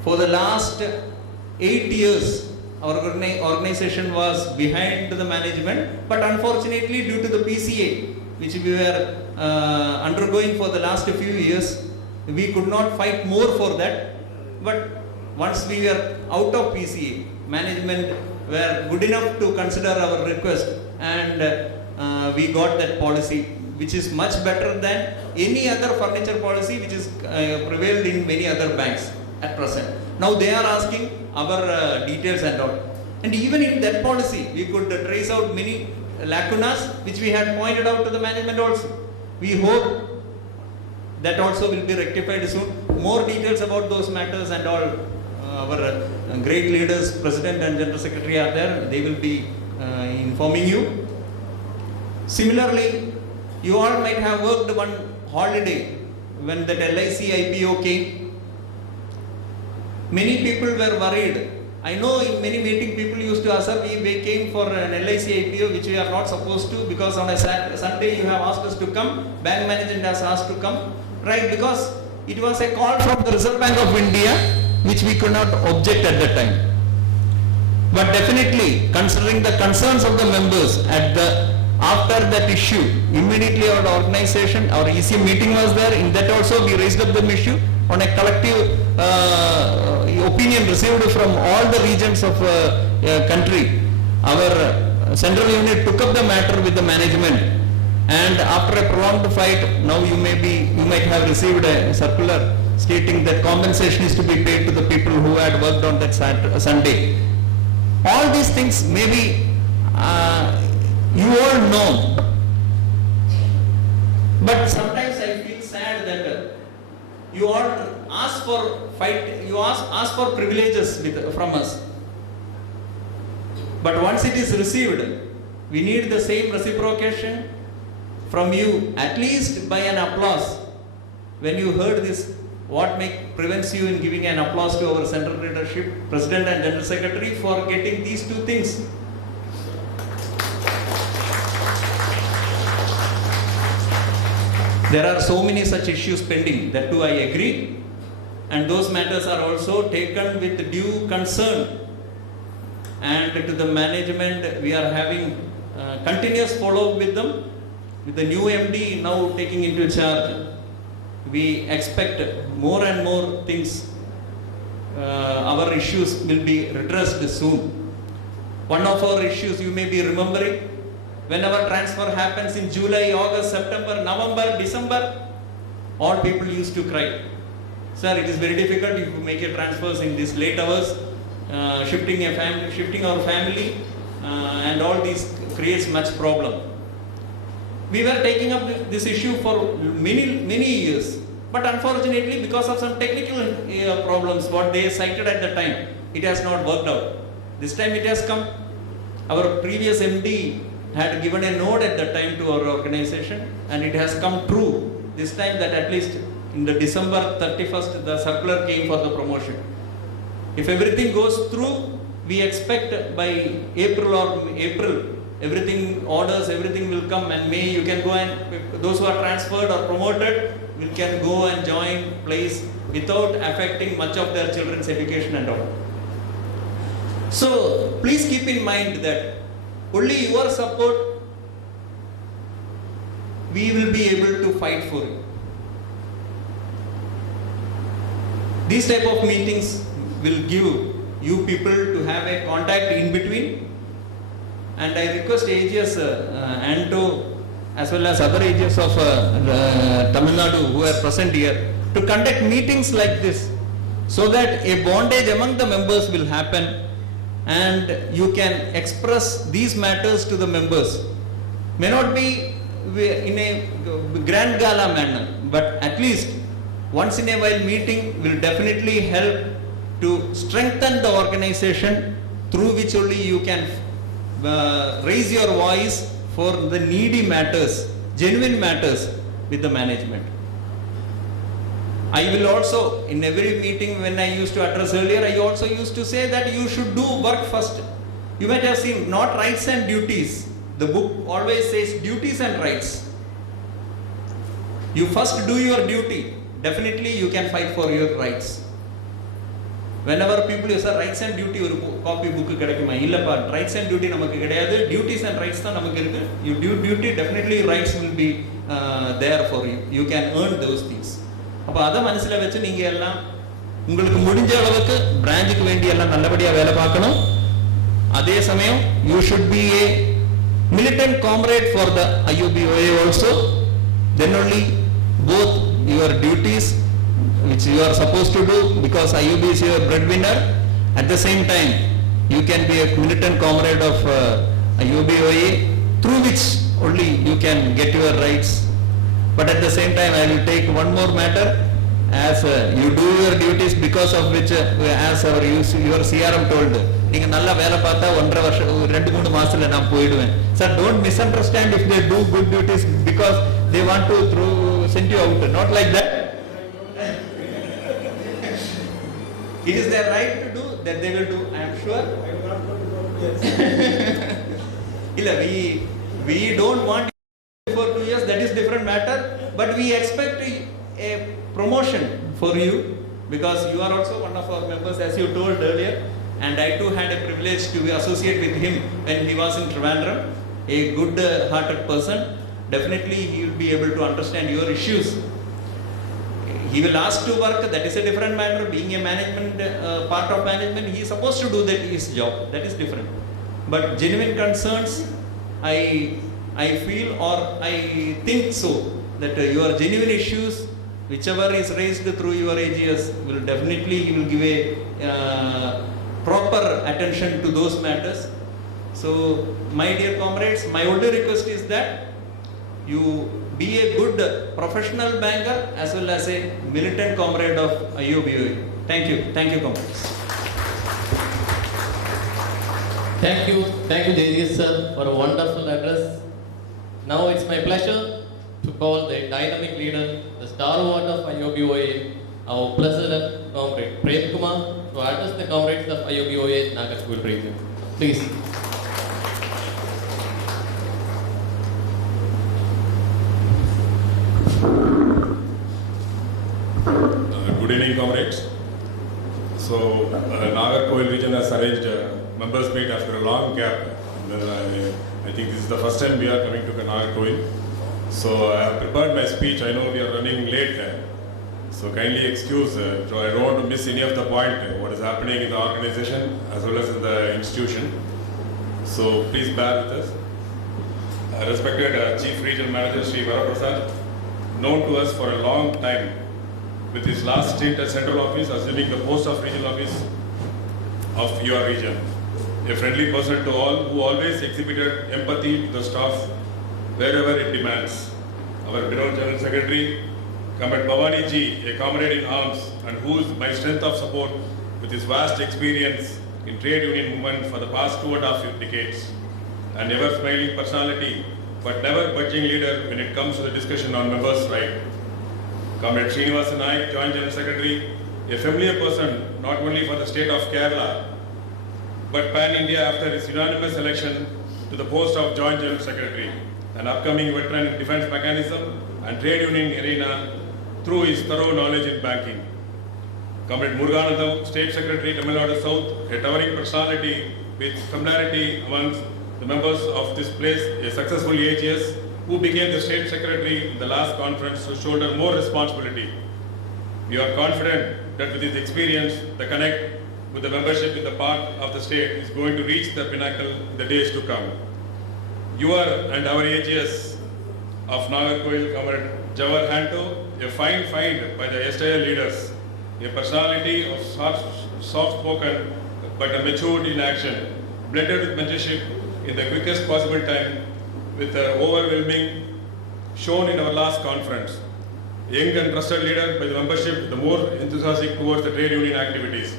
For the last 8 years, our organization was behind the management, but unfortunately due to the PCA, which we were undergoing for the last few years, we could not fight more for that. But once we were out of PCA, management were good enough to consider our request, and we got that policy, which is much better than any other furniture policy which is prevailed in many other banks at present. Now they are asking our details and all. And even in that policy, we could trace out many lacunas which we had pointed out to the management also. We hope that also will be rectified soon. More details about those matters and all, our great leaders, President and General Secretary are there. They will be informing you. Similarly, you all might have worked one holiday when that LIC IPO came. Many people were worried. I know in many meeting people used to ask, sir, we came for an LIC IPO which we are not supposed to, because on a Sunday you have asked us to come, bank management has asked to come, right? Because it was a call from the Reserve Bank of India which we could not object at that time. But definitely, considering the concerns of the members after that issue, immediately our organization, our ECM meeting was there. In that also we raised up the issue on a collective opinion received from all the regions of country. Our central unit took up the matter with the management, and after a prolonged fight, now you might have received a circular stating that compensation is to be paid to the people who had worked on that Sunday. All these things maybe you all know, but sometimes I feel sad that you all ask for ask for privileges from us, but once it is received, we need the same reciprocation from you, at least by an applause. When you heard this, what prevents you in giving an applause to our central leadership, President and General Secretary, for getting these two things? There are so many such issues pending, that too I agree, and those matters are also taken with due concern, and to the management we are having continuous follow-up with them. With the new MD now taking into charge, we expect more and more things, our issues will be redressed soon. One of our issues you may be remembering, whenever transfer happens in July, August, September, November, December, all people used to cry. Sir, it is very difficult if you make your transfers in these late hours, shifting our family, and all these creates much problem. We were taking up this issue for many years, but unfortunately, because of some technical problems, what they cited at the time, it has not worked out. This time it has come. Our previous MD had given a note at that time to our organization, and it has come true this time, that at least in the December 31st the circular came for the promotion. If everything goes through, we expect by April everything orders, everything will come, and May you can go, and those who are transferred or promoted can go and join place without affecting much of their children's education and all. So please keep in mind that only your support we will be able to fight for you. These type of meetings will give you people to have a contact in between, and I request AGS Anto as well as other AGS of Tamil Nadu who are present here to conduct meetings like this, so that a bondage among the members will happen, and you can express these matters to the members. May not be in a grand gala manner, but at least once in a while meeting will definitely help to strengthen the organization, through which only you can raise your voice for the needy matters, genuine matters with the management. I will also, in every meeting when I used to address earlier, I also used to say that you should do work first. You might have seen, not rights and duties. The book always says duties and rights. You first do your duty, definitely you can fight for your rights. Whenever people say rights and duty, or copy book கிடைக்குமா இல்லப்பா, rights and duty நமக்கு கிடையாது, duties and rights தான் நமக்கு இருக்கு. You do duty, definitely rights will be there for you. You can earn those things. அப்ப அத மனசுல வச்சு நீங்க எல்லாம் உங்களுக்கு முடிஞ்ச அளவுக்கு பிரான்ச்சுக்கு வேண்டிய எல்லாம் நல்லபடியா வேலை பார்க்கணும். அதே சமயம் you should be a militant comrade for the IOBOA also. Then only both your duties which you are supposed to do because IOB is your breadwinner, at the same time you can be a militant comrade of IOBOA, through which only you can get your rights. But at the same time I will take one more matter, as you do your duties, because of which as your CRM told, நீங்க நல்லா வேலை பார்த்தா 1.5 வருஷம் 2-3 மாசத்துல நான் போயிடுவேன். Sir, don't misunderstand if they do good duties because they want to send you out, not like that. It is their right to do that, they will do, I am sure. Illa, we don't want for 2 years, that is different matter, but we expect a promotion for you because you are also one of our members, as you told earlier, and I too had a privilege to associate with him when he was in Trivandrum. A good hearted person, definitely he will be able to understand your issues. He will ask to work, that is a different matter. Being a management, part of management, he is supposed to do that his job, that is different. But genuine concerns, I feel or I think so that your genuine issues, whichever is raised through your AGS, will definitely, he will give a proper attention to those matters. So my dear comrades, my only request is that you be a good professional banker as well as a militant comrade of IOBOA. Thank you comrades. Thank you JGS sir for a wonderful address. Now it's my pleasure to call the dynamic leader, the stalwart of IOBOA, our President, Comrade Prem Kumar, to address the comrades of IOBOA Nagercoil region. Please. Good evening, comrades. So, Nagercoil region has arranged a members meet after a long gap. I think this is the first time we are coming to Nagercoil. So, I have prepared my speech. I know we are running late. So, kindly excuse. So I don't want to miss any of the point. What is happening in the organization as well as in the institution. So, please bear with us. Respected Chief Regional Manager Sri Varaprasad, known to us for a long time, with his last stint at central office, assuming the post of regional office of your region. A friendly person to all, who always exhibited empathy to the staff wherever it demands. Our beloved General Secretary, Comrade Bhavani Ji, a comrade in arms, and who is my strength of support with his vast experience in trade union movement for the past 2.5 decades. An ever smiling personality, but never budging leader when it comes to the discussion on members' right. Comrade Srinivasa Naik, Joint General Secretary, a familiar person not only for the state of Kerala, but pan-India after his unanimous election to the post of Joint General Secretary, an upcoming veteran in defense mechanism and trade union arena through his thorough knowledge in banking. Comrade Muruganandam, State Secretary, Tamil Nadu South, a towering personality with familiarity amongst the members of this place, a successful AGS, who became the State Secretary in the last conference to shoulder more responsibility. We are confident that with his experience, the connect with the membership in the part of the state is going to reach the pinnacle in the days to come. You are and our AGS of Nagercoil, Comrade Jawar Hanto, a fine find by the STL leaders, a personality of soft-spoken but a matured in action, blended with mentorship in the quickest possible time, with the overwhelming shown in our last conference. Young and trusted leader by the membership, the more enthusiastic towards the trade union activities.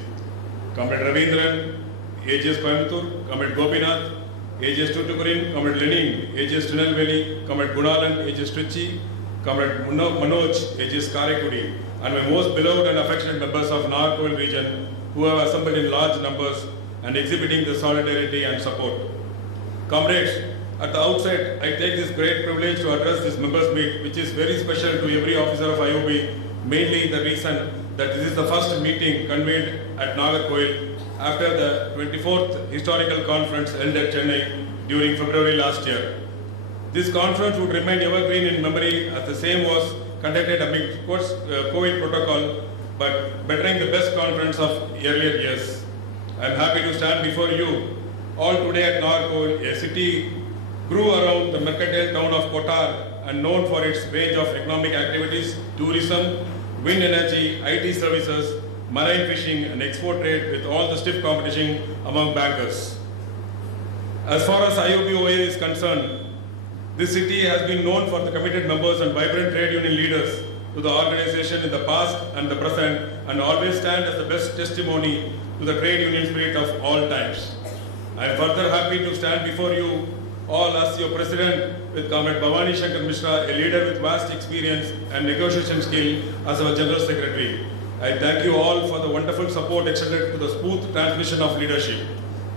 Comrade Ravindran, AGS Coimbatore, Comrade Gopinath, AGS Tuticorin, Comrade Lenin, AGS Tinelveli, Comrade Gunalan, AGS Trichy, Comrade Manoj, AGS Karaikudi, and my most beloved and affectionate members of Nagercoil region who have assembled in large numbers and exhibiting the solidarity and support. Comrades, at the outset, I take this great privilege to address this members meet, which is very special to every officer of IOB, mainly the reason that this is the first meeting convened at Nagercoil after the 24th historical conference held at Chennai during February last year. This conference would remain evergreen in memory as the same was conducted amid COVID protocol but bettering the best conference of earlier years. I am happy to stand before you all today at Nagercoil, a city grew around the mercantile town of Kotar and known for its range of economic activities, tourism, wind energy, IT services, marine fishing and export trade with all the stiff competition among bankers. As far as IOBOA is concerned, this city has been known for the committed members and vibrant trade union leaders to the organization in the past and the present, and always stand as the best testimony to the trade union spirit of all times. I am further happy to stand before you all as your president with Comrade Bhavani Shankar Mishra, a leader with vast experience and negotiation skill, as our general secretary. I thank you all for the wonderful support extended to the smooth transmission of leadership.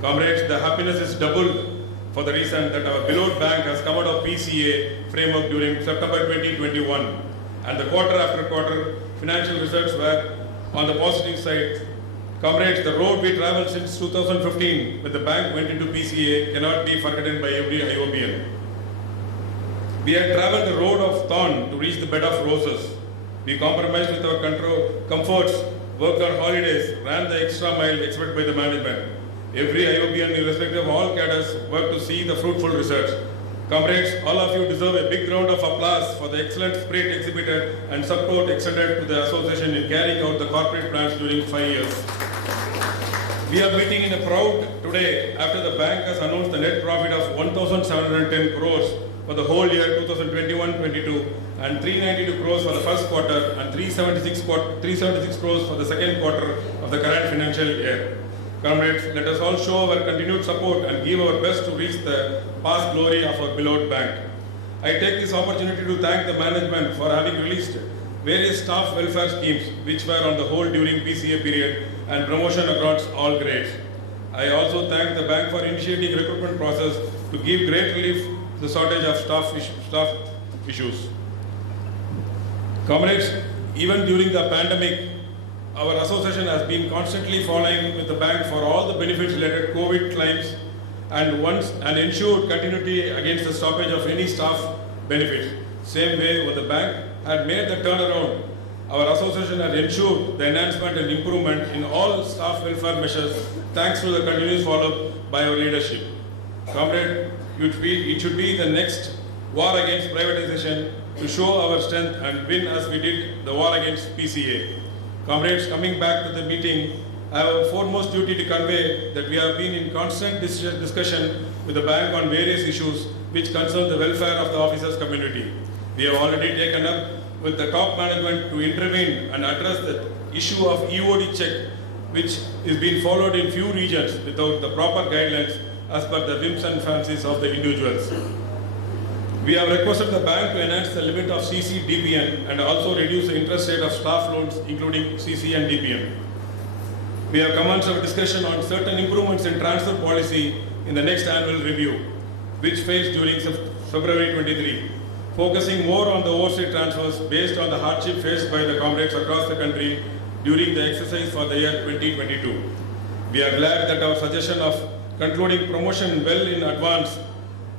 Comrades, the happiness is doubled for the reason that our beloved bank has come out of PCA framework during September 2021, and the quarter after quarter financial results were on the positive side. Comrades, the road we traveled since 2015 when the bank went into PCA cannot be forgotten by every IOBian. We had traveled the road of thorn to reach the bed of roses. We compromised with our comforts, worked on holidays, ran the extra mile expected by the management. Every IOBian, irrespective of all cadres, worked to see the fruitful results. Comrades, all of you deserve a big round of applause for the excellent spirit exhibited and support extended to the association in carrying out the corporate plans during 5 years. We are meeting in a proud today after the bank has announced the net profit of 1,710 crores for the whole year 2021-22 and 392 crores for the first quarter and 376 crores for the second quarter of the current financial year. Comrades, let us all show our continued support and give our best to reach the past glory of our beloved bank. I take this opportunity to thank the management for having released various staff welfare schemes which were on the hold during PCA period and promotion across all grades. I also thank the bank for initiating recruitment process to give great relief to the shortage of staff issues. Comrades, even during the pandemic, our association has been constantly following with the bank for all the benefits related COVID claims and ensured continuity against the stoppage of any staff benefits. Same way when the bank had made the turnaround, our association has ensured the enhancement and improvement in all staff welfare measures thanks to the continuous follow-up by our leadership. Comrade, it should be the next war against privatization to show our strength and win as we did the war against PCA. Comrades, coming back to the meeting, I have a foremost duty to convey that we have been in constant discussion with the bank on various issues which concern the welfare of the officers' community. We have already taken up with the top management to intervene and address the issue of EOD check, which is being followed in few regions without the proper guidelines as per the whims and fancies of the individuals. We have requested the bank to enhance the limit of CC DPN and also reduce the interest rate of staff loans including CC and DPN. We have commenced our discussion on certain improvements in transfer policy in the next annual review, which fails during February 23, focusing more on the overseas transfers based on the hardship faced by the comrades across the country during the exercise for the year 2022. We are glad that our suggestion of concluding promotion well in advance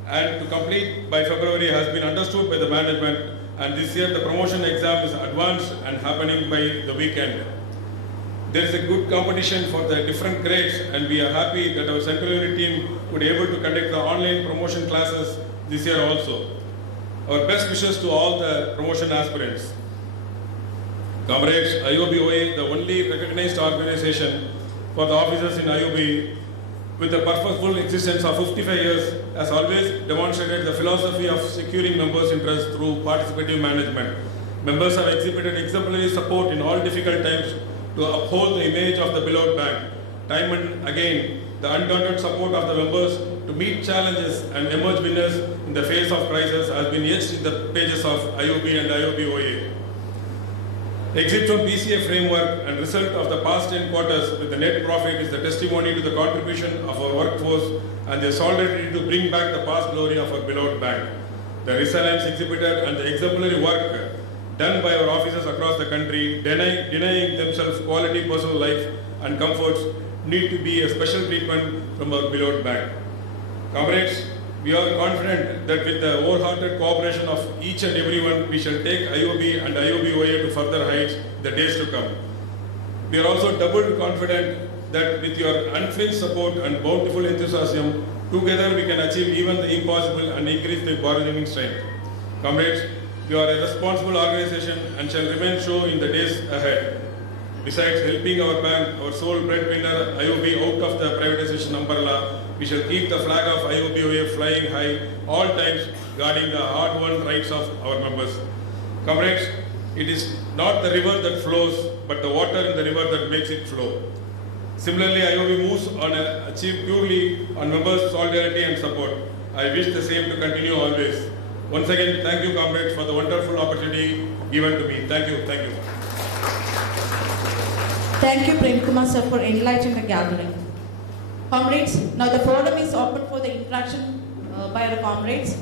and to complete by February has been understood by the management, and this year the promotion exam is advanced and happening by the weekend. There is a good competition for the different grades, and we are happy that our central unit team would be able to conduct the online promotion classes this year also. Our best wishes to all the promotion aspirants. Comrades, IOBOA, the only recognized organization for the officers in IOB with the purposeful existence of 55 years, has always demonstrated the philosophy of securing members' interests through participative management. Members have exhibited exemplary support in all difficult times to uphold the image of the beloved bank. Time and again, the undaunted support of the members to meet challenges and emerge winners in the face of crisis has been etched in the pages of IOB and IOBOA. Exit from PCA framework and result of the past 10 quarters with the net profit is the testimony to the contribution of our workforce and their solidarity to bring back the past glory of our beloved bank. The resilience exhibited and the exemplary work done by our officers across the country, denying themselves quality personal life and comforts, need to be a special treatment from our beloved bank. Comrades, we are confident that with the wholehearted cooperation of each and everyone, we shall take IOB and IOBOA to further heights in the days to come. We are also double confident that with your unflinched support and bountiful enthusiasm, together we can achieve even the impossible and increase the bargaining strength. Comrades, we are a responsible organization and shall remain so in the days ahead. Besides helping our bank, our sole breadwinner IOB out of the privatization umbrella, we shall keep the flag of IOBOA flying high all times, guarding the hard-won rights of our members. Comrades, it is not the river that flows, but the water in the river that makes it flow. Similarly, IOB moves on achieve purely on members' solidarity and support. I wish the same to continue always. Once again, thank you, comrades, for the wonderful opportunity given to me. Thank you. Thank you. Thank you, Prem Kumar sir, for enlightening the gathering. Comrades, now the forum is open for the interaction by our comrades.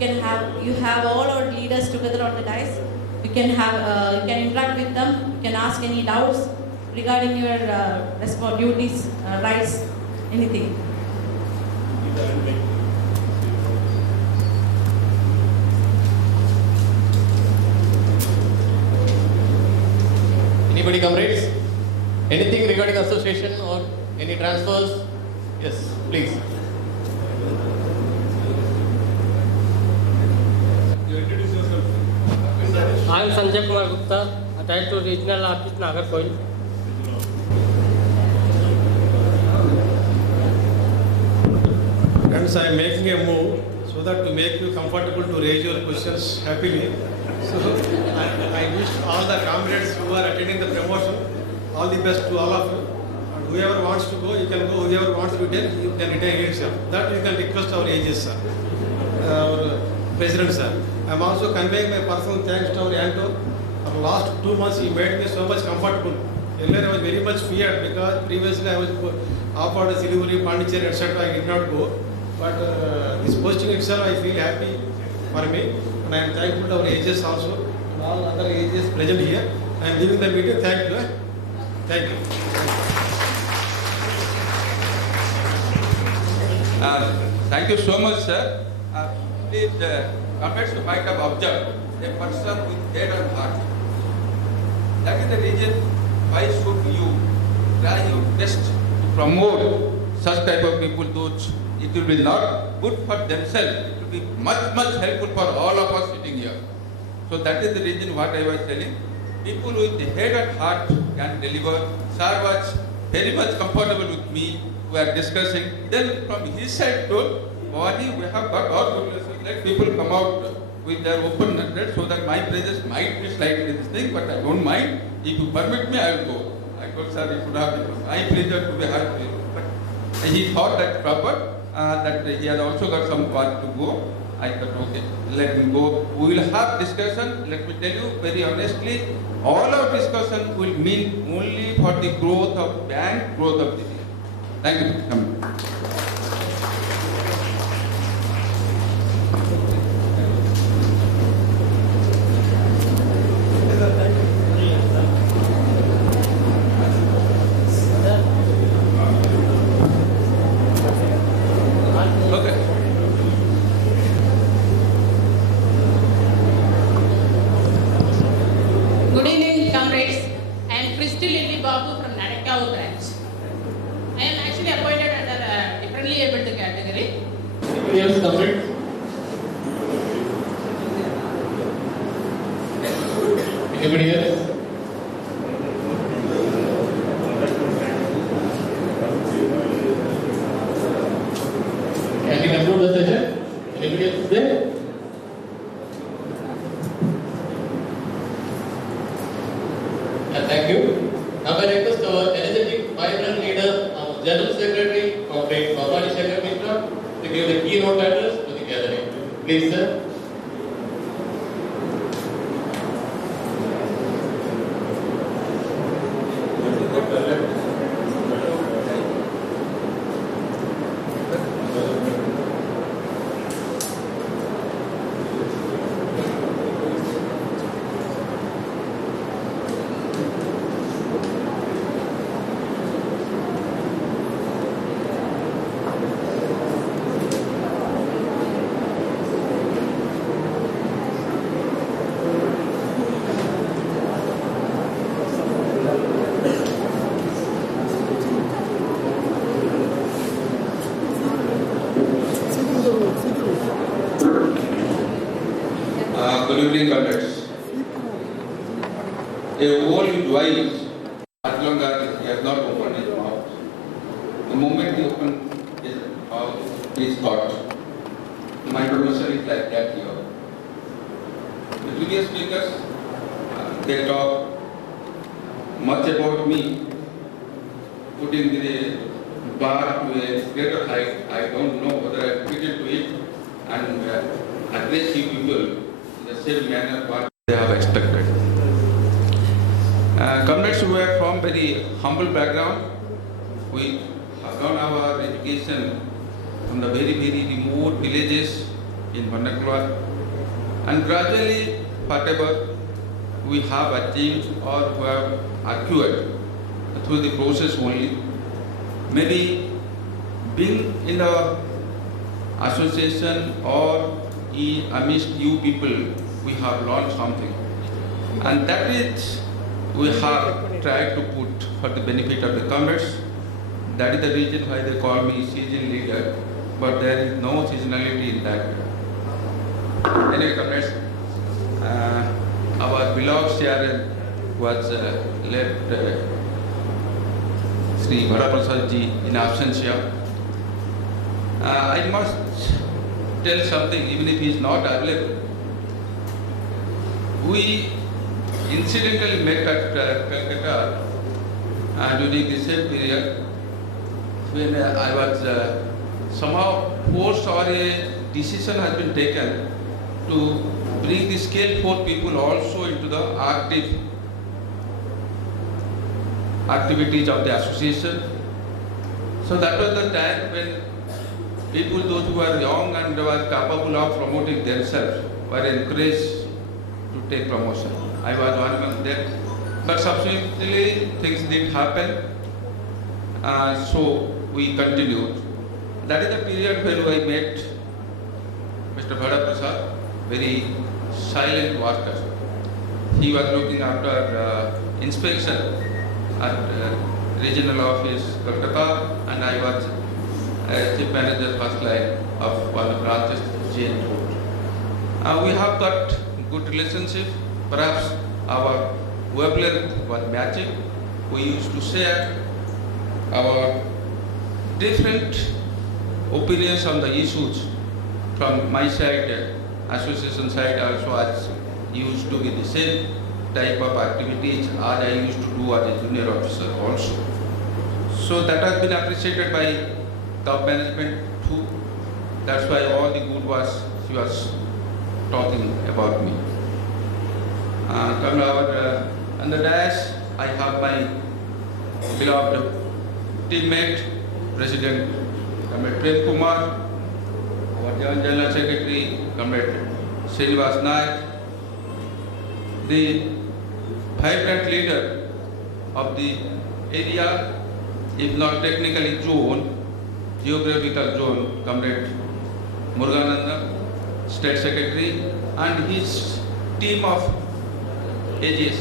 You have all our leaders together on the dais. You can interact with them. You can ask any doubts regarding your duties, rights, anything. Anybody, comrades? Anything regarding association or any transfers? Yes, please. I am Sanjay Kumar Gupta, attached to Regional Office Nagercoil. Friends, I am making a move so that to make you comfortable to raise your questions happily. So I wish all the comrades who are attending the promotion all the best to all of you. And whoever wants to go, you can go. Whoever wants to retain, you can retain yourself. That you can request our AGS, sir, our President, sir. I am also conveying my personal thanks to our Anto. For the last 2 months, he made me so much comfortable. Earlier, I was very much feared because previously I was offered a Siliguri, Pondicherry, etc. I did not go. But this posting itself, I feel happy for me. And I am thankful to our AGS also, and all other AGS present here. I am leaving the meeting. Thank you. Thank you. Thank you so much, sir. Please, comrades, you might have observed a person with head and heart. That is the reason why should you try your best to promote such type of people, those it will be not good for themselves, it will be much, much helpful for all of us sitting here. So that is the reason what I was telling. People with head and heart can deliver. Sir was very much comfortable with me. We are discussing. Then from his side told, Bhavani, we have got all good lessons. Let people come out with their open head so that my presence might be slightly this thing, but I don't mind. If you permit me, I will go. I told sir, it would have been my pleasure to be happy. But he thought that proper, that he had also got some work to go. I thought, okay, let him go. We will have discussion. Let me tell you very honestly, all our discussion will mean only for the growth of bank, growth of the area. Thank you. Anybody else? Can we conclude the session? Anybody else there? Thank you. Now I request our energetic, vibrant leader, our General Secretary, Comrade Bhavani Shankar Mishra, to give the keynote address to the gathering. Please, sir. Good evening, comrades. A old wife, as long as he has not opened his mouth, the moment he opens his mouth, he is taught. My promotion is like that here. The previous speakers, they talk much about me, putting the bar to a greater height. I don't know whether I fitted to it and address you people in the same manner what they have expected. Comrades who are from very humble background, we have done our education from the very, very remote villages in vernacular, and gradually whatever we have achieved or we have acquired through the process only, maybe being in the association or amidst you people, we have learned something, and that is we have tried to put for the benefit of the comrades. That is the reason why they call me seasonal leader, but there is no seasonality in that. Anyway, comrades, our beloved chairman was left Sri Bhadaprasad ji in absentia. I must tell something, even if he is not available. We incidentally met at Calcutta during the same period when I was somehow forced or a decision has been taken to bring the scale 4 people also into the active activities of the association. So that was the time when people, those who were young and were capable of promoting themselves, were encouraged to take promotion. I was one among them. But subsequently things did happen, so we continued. That is the period when I met Mr. Bhadaprasad, very silent worker. He was looking after inspection at regional office Kolkata, and I was chief manager first line of one of the branches Chain Road. We have got good relationship. Perhaps our wavelength was matching. We used to share our different opinions on the issues. From my side, association side also, as used to be the same type of activities as I used to do as a junior officer also. So that has been appreciated by top management too. That's why all the good was she was talking about me. Come over on the dash, I have my beloved teammate, President Comrade Prem Kumar, our General Secretary, Comrade Srinivas Naik, the vibrant leader of the area, if not technically zone, geographical zone, Comrade Murugananda, State Secretary, and his team of AGS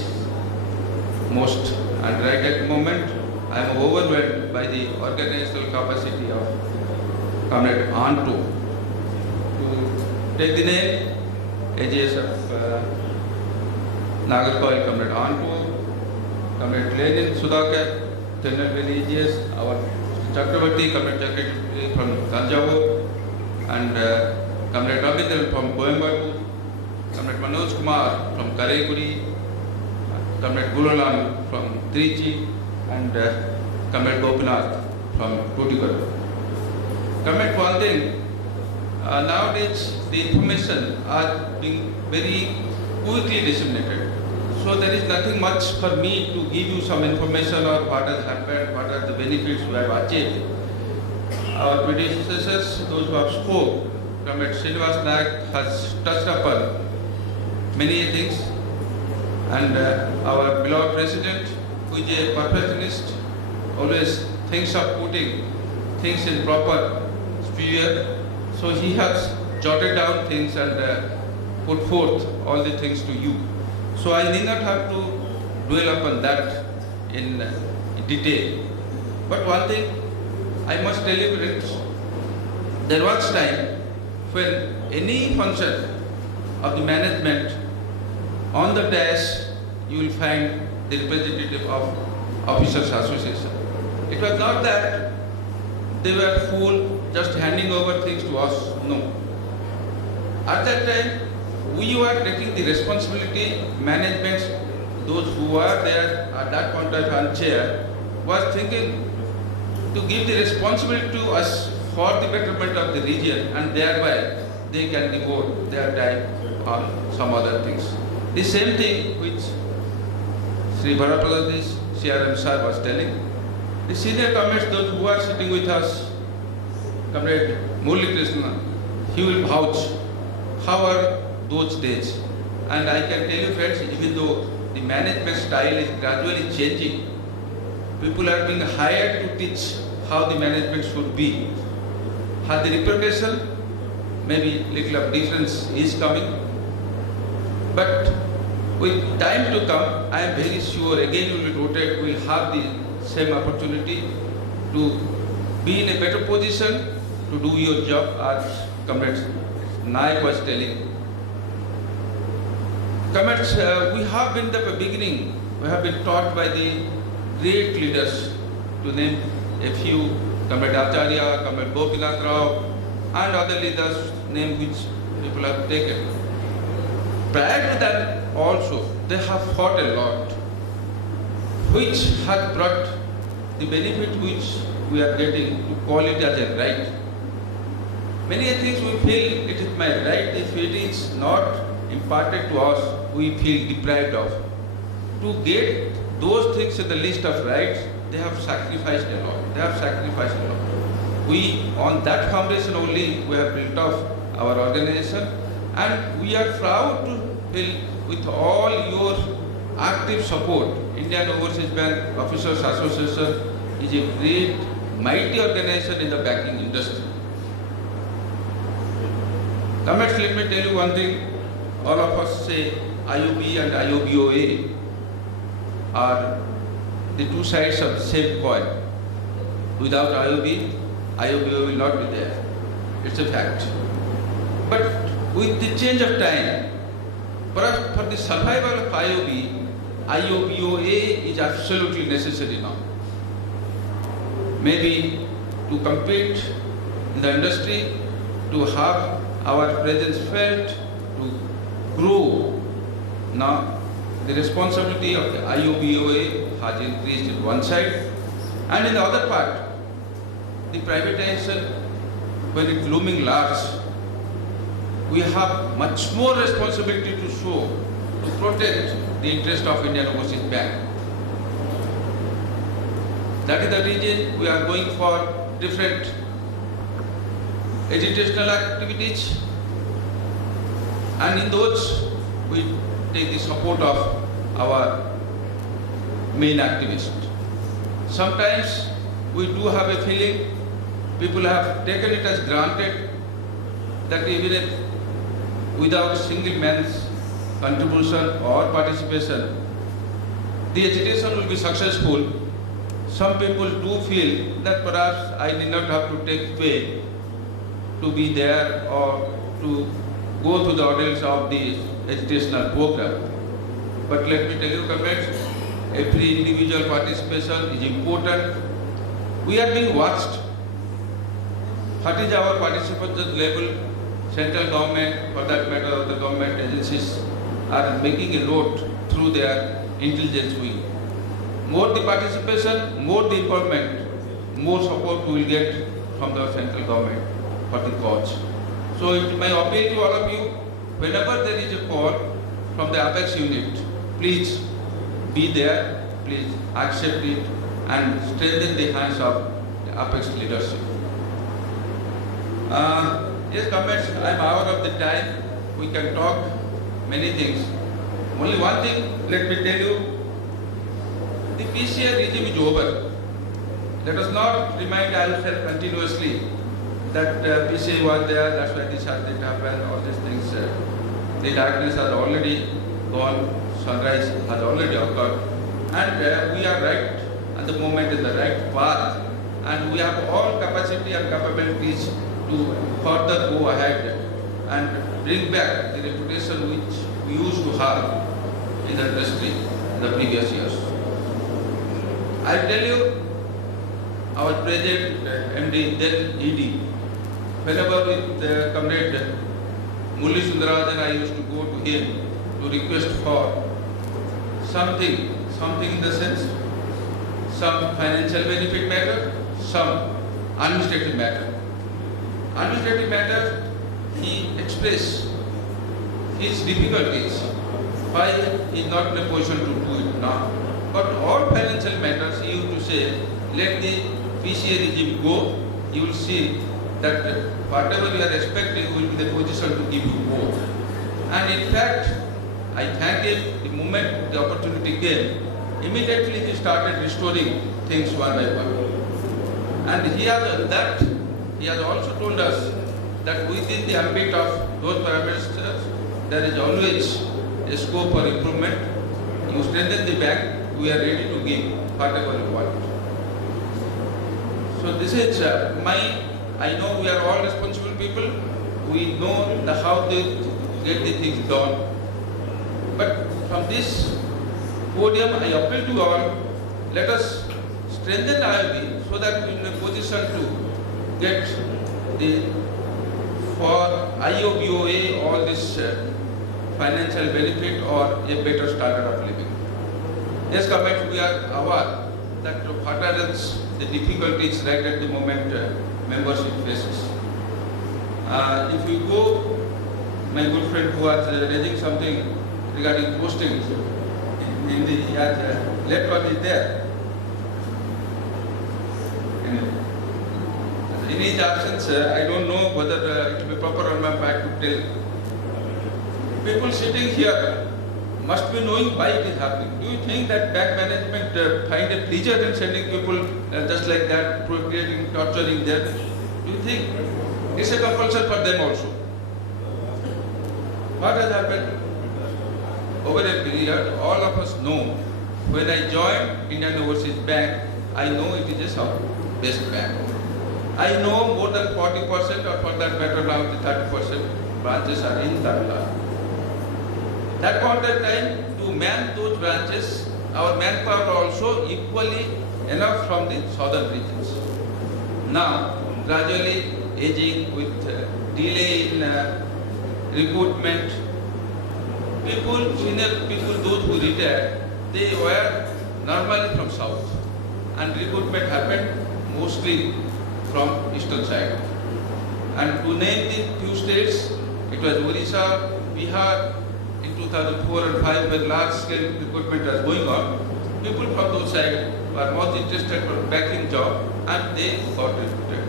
most. And right at the moment, I am overwhelmed by the organizational capacity of Comrade Anto to take the name AGS of Nagercoil, Comrade Anto, Comrade Lenin Sudhakar, General AGS, our Chakravarti, Comrade Secretary from Tanjavur, and Comrade Ravindran from Coimbatore, Comrade Manoj Kumar from Karaikuri, Comrade Gulalam from Trichy, and Comrade Gopinath from Tuticorin. Comrade, one thing, nowadays the information are being very quickly disseminated. So there is nothing much for me to give you some information on what has happened, what are the benefits we have achieved. Our predecessors, those who have spoke, Comrade Srinivas Naik has touched upon many things, and our beloved President, who is a perfectionist, always thinks of putting things in proper sphere, so he has jotted down things and put forth all the things to you. So I need not have to dwell upon that in detail. But one thing I must tell you, there was time when any function of the management On the dash, you will find the representative of Officers Association. It was not that they were full just handing over things to us, no. At that time, we were taking the responsibility, management, those who were there at that point of time chair, was thinking to give the responsibility to us for the betterment of the region, and thereby they can devote their time on some other things. The same thing which Sri Bharapradadish CRM sir was telling. The senior comrades, those who are sitting with us, Comrade Murli Krishna, he will vouch how are those days. And I can tell you friends, even though the management style is gradually changing, people are being hired to teach how the management should be. How the reputation, maybe little of difference is coming. But with time to come, I am very sure again we will rotate, we will have the same opportunity to be in a better position to do your job, as Comrade Naik was telling. Comrades, we have been the beginning, we have been taught by the great leaders, to name a few, Comrade Acharya, Comrade Gopinath Rao, and other leaders, name which people have taken. Prior to that also, they have fought a lot, which has brought the benefit which we are getting to call it as a right. Many things we feel it is my right, if it is not imparted to us, we feel deprived of. To get those things in the list of rights, they have sacrificed a lot. They have sacrificed a lot. We, on that foundation only, we have built up our organization, and we are proud to build with all your active support. Indian Overseas Bank Officers Association is a great, mighty organization in the banking industry. Comrades, let me tell you one thing. All of us say IOB and IOBOA are the two sides of the same coin. Without IOB, IOBOA will not be there. It's a fact. But with the change of time, perhaps for the survival of IOB, IOBOA is absolutely necessary now. Maybe to compete in the industry, to have our presence felt, to grow. Now, the responsibility of the IOBOA has increased in one side, and in the other part, the privatization, when it's looming large, we have much more responsibility to show to protect the interest of Indian Overseas Bank. That is the reason we are going for different educational activities, and in those we take the support of our main activists. Sometimes we do have a feeling, people have taken it as granted that even if without a single man's contribution or participation, the education will be successful. Some people do feel that perhaps I did not have to take pay to be there or to go to the audience of the educational program. But let me tell you, comrades, every individual participation is important. We are being watched. What is our participation level? Central government, for that matter, other government agencies are making a road through their intelligence wing. More the participation, more the involvement, more support we will get from the central government for the cause. So it is my appeal to all of you, whenever there is a call from the Apex unit, please be there, please accept it and strengthen the hands of the Apex leadership. Yes, comments, I am out of the time. We can talk many things. Only one thing, let me tell you, the PCA regime is over. Let us not remind ourselves continuously that PCA was there, that's why this has happened, all these things. The darkness has already gone, sunrise has already occurred, and we are right at the moment in the right path, and we have all capacity and capabilities to further go ahead and bring back the reputation which we used to have. in the industry in the previous years. I tell you, our president, MD, then ED, whenever with comrade Mulli Sundarajan, I used to go to him to request for something in the sense, some financial benefit matter, some administrative matter. Administrative matter, he expressed his difficulties, why he is not in a position to do it now. But all financial matters, he used to say, let the PCA regime go, you will see that whatever you are expecting will be the position to give you more. And in fact, I thank him the moment the opportunity came, immediately he started restoring things one by one. And he has also told us that within the ambit of those parameters, there is always a scope for improvement. You strengthen the bank, we are ready to give whatever you want. So this is I know we are all responsible people, we know how to get the things done. But from this podium, I appeal to all, let us strengthen IOB so that we are in a position to get for IOBOA all this financial benefit or a better standard of living. Yes, comment, we are aware that what are the difficulties right at the moment membership faces. If you go, my good friend who was raising something regarding postings, in the left one is there. In his absence, I don't know whether it will be proper on my back to tell. People sitting here must be knowing why it is happening. Do you think that bank management find a pleasure in sending people just like that, procreating, torturing them? Do you think it's a compulsion for them also? What has happened? Over a period, all of us know. When I joined Indian Overseas Bank, I know it is a South-based bank. I know more than 40% or for that matter now the 30% branches are in Tamil Nadu. That point of time, to man those branches, our manpower also equally enough from the southern regions. Now, gradually aging with delay in recruitment, senior people, those who retired, they were normally from south, and recruitment happened mostly from eastern side. And to name the few states, it was Orissa, Bihar. In 2004 and 2005, when large-scale recruitment was going on, people from those sides were most interested for banking job, and they got recruited.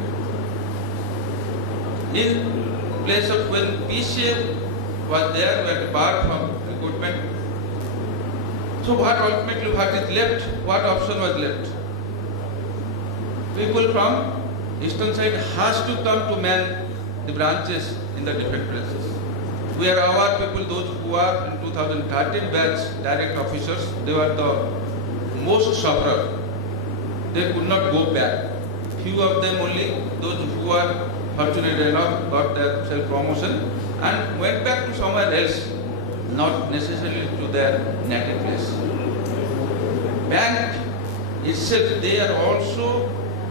In place of when PCA was there, were barred from recruitment. So what ultimately what is left? What option was left? People from eastern side has to come to man the branches in the different places. We are aware people, those who are in 2013 batch direct officers, they were the most sufferer. They could not go back. Few of them only, those who are fortunate enough got their self-promotion and went back to somewhere else, not necessarily to their native place. Bank itself, they are also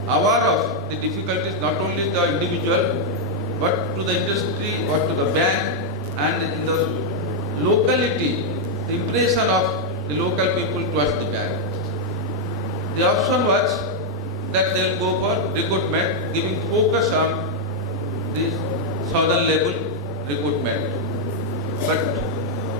aware of the difficulties, not only the individual, but to the industry or to the bank, and in the locality, the impression of the local people towards the bank. The option was that they will go for recruitment, giving focus on the southern level recruitment. But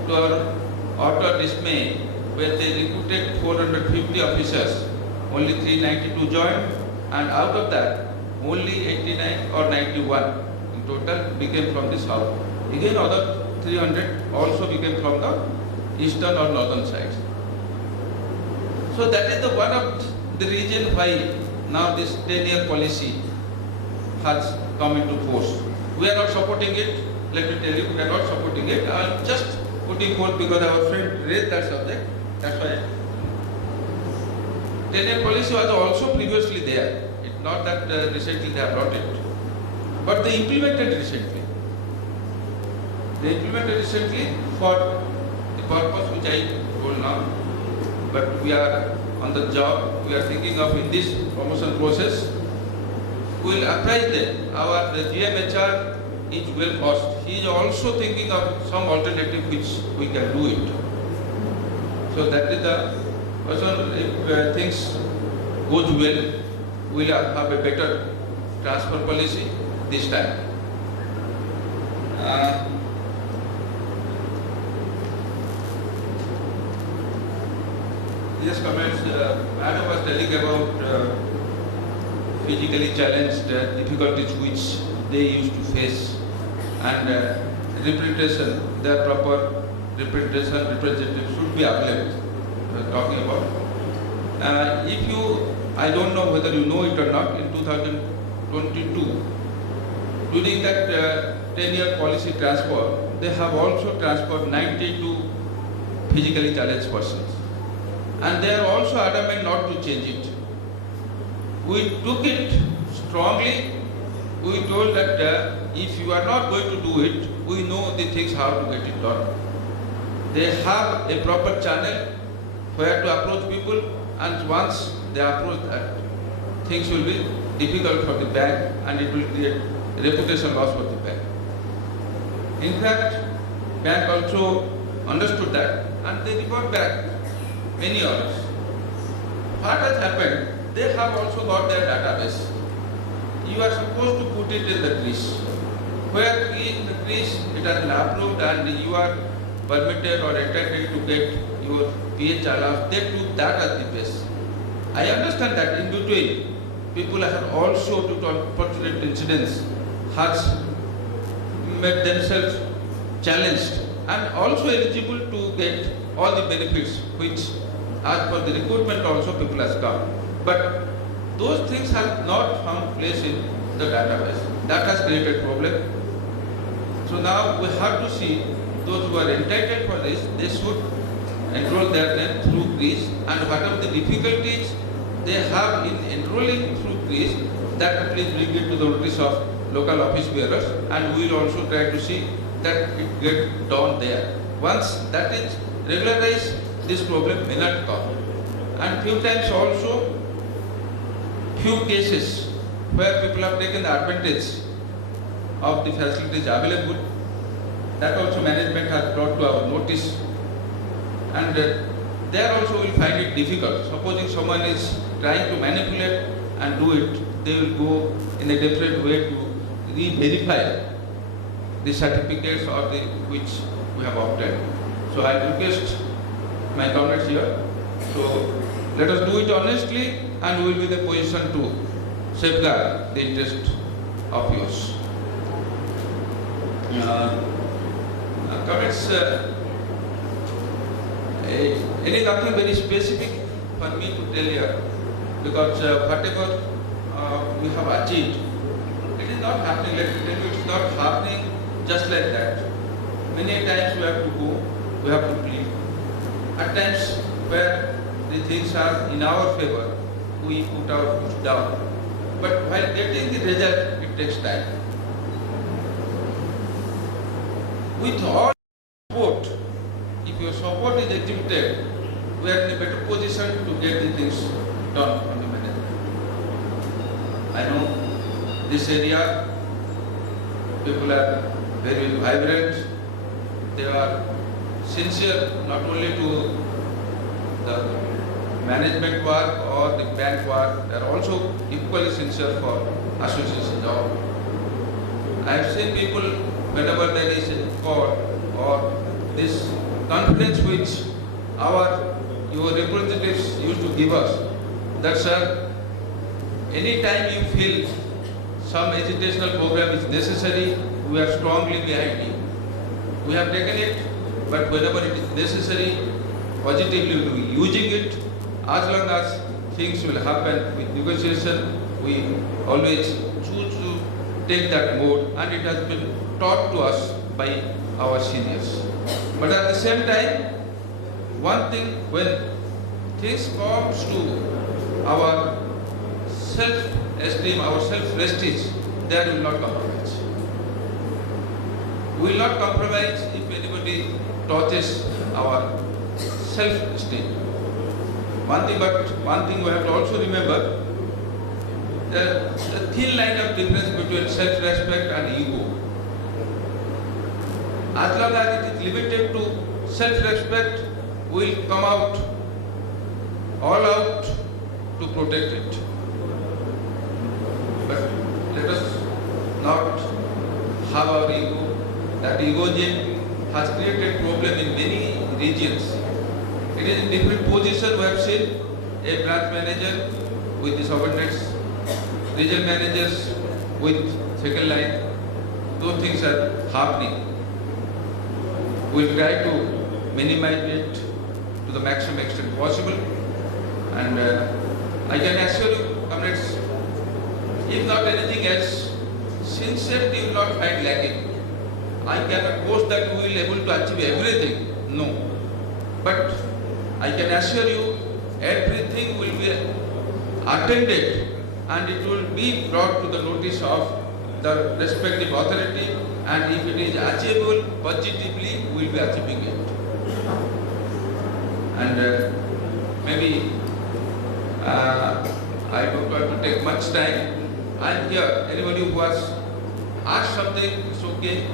to our utter dismay, when they recruited 450 officers, only 392 joined, and out of that, only 89 or 91 in total became from the south. Again, other 300 also became from the eastern or northern sides. So that is the one of the reason why now this 10-year policy has come into force. We are not supporting it. Let me tell you, we are not supporting it. I am just putting forth because our friend raised that subject. That's why 10-year policy was also previously there. It's not that recently they have brought it, but they implemented recently. They implemented recently for the purpose which I told told now. But we are on the job. We are thinking of in this promotion process. We will apprise them. Our GMHR is well cost. He is also thinking of some alternative which we can do it. So that is the person. If things goes well, we will have a better transfer policy this time. Yes, comments. Madam was telling about physically challenged difficulties which they used to face, and representation, their proper representative should be available. Talking about. If you, I don't know whether you know it or not, in 2022, during that 10-year policy transfer, they have also transferred 92 physically challenged persons. And they are also adamant not to change it. We took it strongly. We told that if you are not going to do it, we know the things how to get it done. They have a proper channel where to approach people, and once they approach that, things will be difficult for the bank and it will create reputation loss for the bank. In fact, bank also understood that and they report back many others. What has happened? They have also got their database. You are supposed to put it in the trees. Where in the trees it has been approved and you are permitted or entitled to get your PH allowance, they took that as the base. I understand that in between, people have also, due to unfortunate incidents, has made themselves challenged and also eligible to get all the benefits which, as per the recruitment also, people has come. But those things have not found place in the database. That has created problem. So now we have to see those who are entitled for this, they should enroll their name through GREES, and whatever the difficulties they have in enrolling through GREES, that please bring it to the notice of local office bearers, and we will also try to see that it gets done there. Once that is regularized, this problem may not come. And few times also, few cases where people have taken the advantage of the facilities available, that also management has brought to our notice, and there also will find it difficult. Supposing someone is trying to manipulate and do it, they will go in a different way to re-verify the certificates or the which we have obtained. So I request my comrades here, so let us do it honestly and we will be in a position to safeguard the interest of yours. Comrades, any nothing very specific for me to tell here, because whatever we have achieved, it is not happening, let me tell you, it is not happening just like that. Many times we have to go, we have to plead. At times where the things are in our favor, we put our foot down. But while getting the result, it takes time. With all support, if your support is exhibited, we are in a better position to get the things done on the management. I know this area, people are very vibrant, they are sincere not only to the management work or the bank work, they are also equally sincere for association job. I have seen people, whenever there is a call or this confidence which your representatives used to give us, that sir, any time you feel some educational program is necessary, we are strongly behind you. We have taken it, but whenever it is necessary, positively we will be using it. As long as things will happen with negotiation, we always choose to take that mode, and it has been taught to us by our seniors. But at the same time, one thing, when things comes to our self-esteem, our self-prestige, there will not compromise. We will not compromise if anybody touches our self-esteem. One thing we have to also remember, the thin line of difference between self-respect and ego. As long as it is limited to self-respect, we will come out, all out to protect it. But let us not have our ego. That egoism has created problem in many regions. It is in different positions. We have seen a branch manager with the subordinates, regional managers with second line. Those things are happening. We will try to minimize it to the maximum extent possible. And I can assure you, comrades, if not anything else, sincerity will not find lacking. I cannot boast that we will be able to achieve everything. No. But I can assure you, everything will be attended and it will be brought to the notice of the respective authority, and if it is achievable positively, we will be achieving it. And maybe I don't want to take much time. I am here. Anybody who has asked something, it's okay.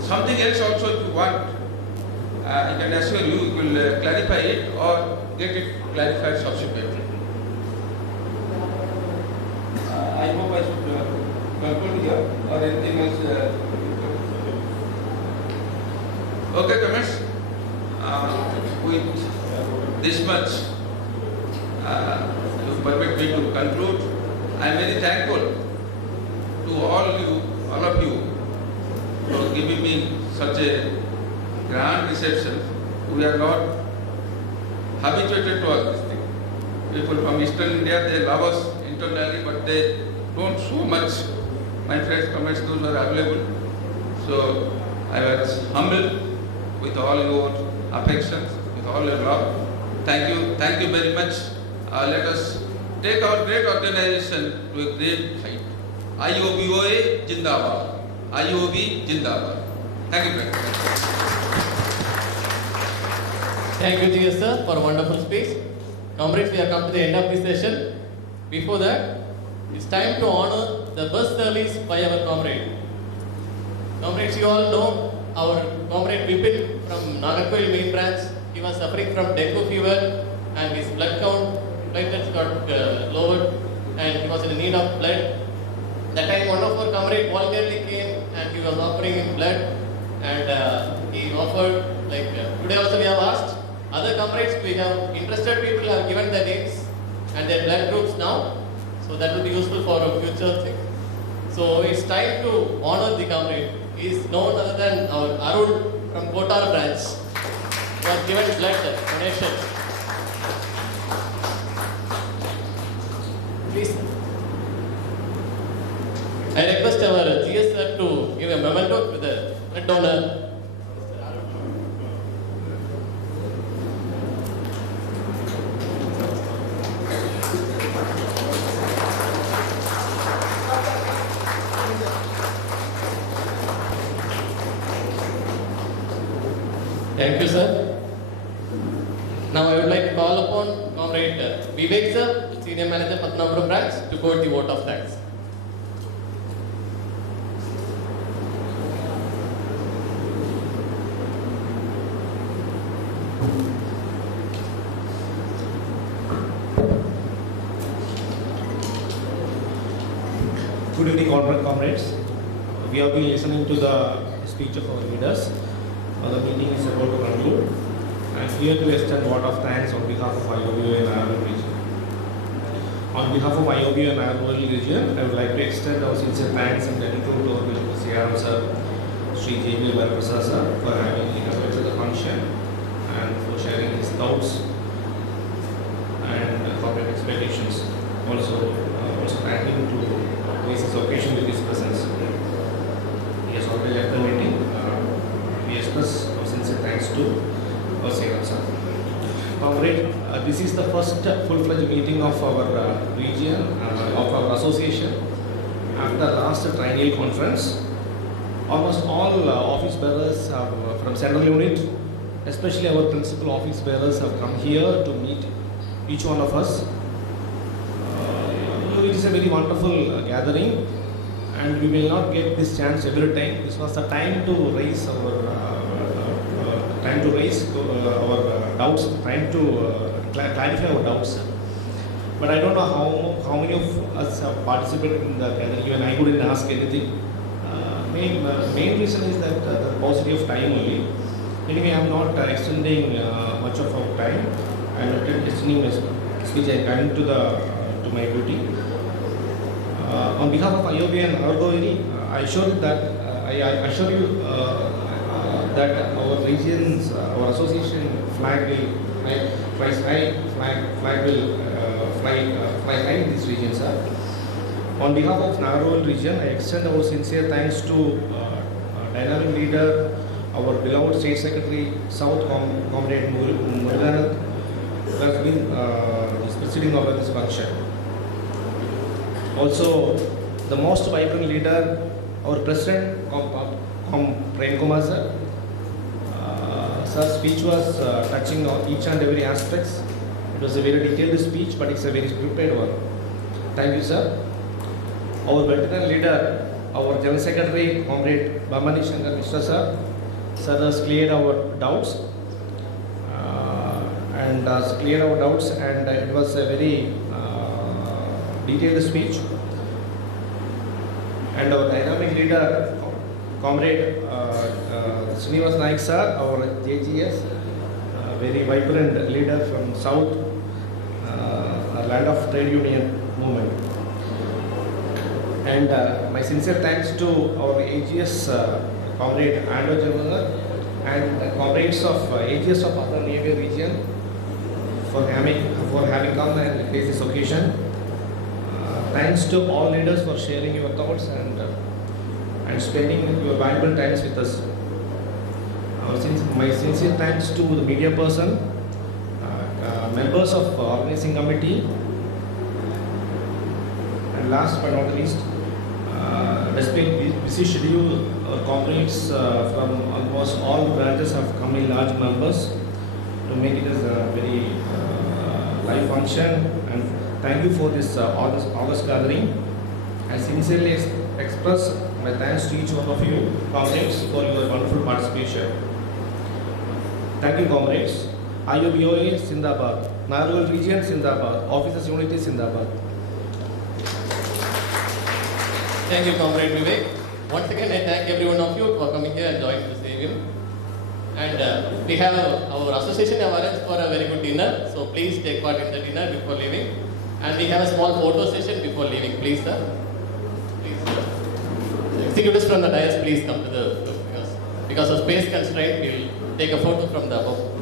Something else also if you want, I can assure you, we will clarify it or get it clarified subsequently. I hope I should conclude here or anything else. Okay, comments? With this much, you permit me to conclude. I am very thankful to all of you for giving me such a grand reception. We are not habituated to all this thing. People from Eastern India, they love us internally, but they don't show much. My friends' comments, those were available. So I was humbled with all your affections, with all your love. Thank you very much. Let us take our great organization to a great height. IOBOA Jindabad. IOB Jindabad. Thank you very much. Thank you, GS sir, for a wonderful speech. Comrades, we have come to the end of this session. Before that, it's time to honor the bus service by our comrade. Comrades, you all know our comrade Vipin from Nagercoil main branch. He was suffering from dengue fever and his blood count platelets got lowered and he was in need of blood. That time one of our comrades voluntarily came and he was offering him blood, and he offered, like today also we have asked other comrades, we have interested people have given their names and their blood groups now, so that will be useful for a future thing. So it's time to honor the comrade. He is known other than our Arun from Kotar branch, who has given blood donation. Please. I request our GS sir to give a memento to the blood donor. Thank you, sir. Now I would like to call upon Comrade Vivek sir, Senior Manager, Patnampuram branch, to quote the vote of thanks. Good evening, honorable comrades. We have been listening to the speech of our leaders. The meeting is about to conclude. I am here to extend a vote of thanks on behalf of IOBO and Nagarcoil region. On behalf of IOBO and Nagarcoil region, I would like to extend our sincere thanks and gratitude to our Bishop Siyaram sir, Sri J.B. Baraprasad sir, for having invited the function and for sharing his thoughts and corporate expectations. Also thank him to grace this occasion with his presence. He has already left the meeting. We express our sincere thanks to our Siyaram sir. Comrade, this is the first full-fledged meeting of our region, of our association. After last triennial conference, almost all office bearers from central unit especially our principal office bearers have come here to meet each one of us. It is a very wonderful gathering, and we will not get this chance every time. This was the time to raise our doubts, trying to clarify our doubts. But I don't know how many of us have participated in the gathering. Even I couldn't ask anything. Main reason is that the paucity of time only. Anyway, I am not extending much of our time. I am not extending my speech. I am coming to my duty. On behalf of IOB and Nagercoil, I assure you that our regions, our association flag will fly high in these regions. On behalf of Nagercoil region, I extend our sincere thanks to dynamic leader, our beloved State Secretary, South Comrade Murugan, who has been presiding over this function. Also, the most vibrant leader, our President, Kumar sir. Sir's speech was touching on each and every aspects. It was a very detailed speech, but it's a very prepared one. Thank you, sir. Our veteran leader, our General Secretary, Comrade Bhamani Shankar Mishra sir. Sir has cleared our doubts, and it was a very detailed speech. And our dynamic leader, Comrade Srinivas Naik sir, our JGS, very vibrant leader from South, land of trade union movement. And my sincere thanks to our AGS, Comrade Ando Javanar, and comrades of AGS of other neighboring region for having come and face this occasion. Thanks to all leaders for sharing your thoughts and spending your valuable times with us. My sincere thanks to the media person, members of organizing committee, and last but not least, despite busy schedule, our comrades from almost all branches have come in large numbers to make it as a very live function. And thank you for this August gathering. I sincerely express my thanks to each one of you, comrades, for your wonderful participation. Thank you, comrades. IOBOA Sindabad, Nagercoil region Sindabad, Officers Unity Sindabad. Thank you, Comrade Vivek. Once again, I thank every one of you for coming here and joining the same. And we have our association have arranged for a very good dinner, so please take part in the dinner before leaving. And we have a small photo session before leaving, please, sir. Please, sir. Executives from the dais, please come to the floor. Because of space constraint, we'll take a photo from the above.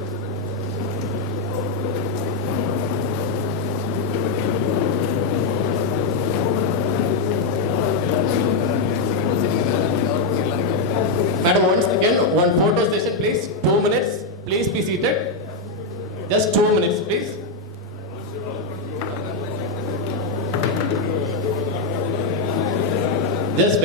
Madam, once again, one photo session, please. 2 minutes. Please be seated. Just 2 minutes, please. Just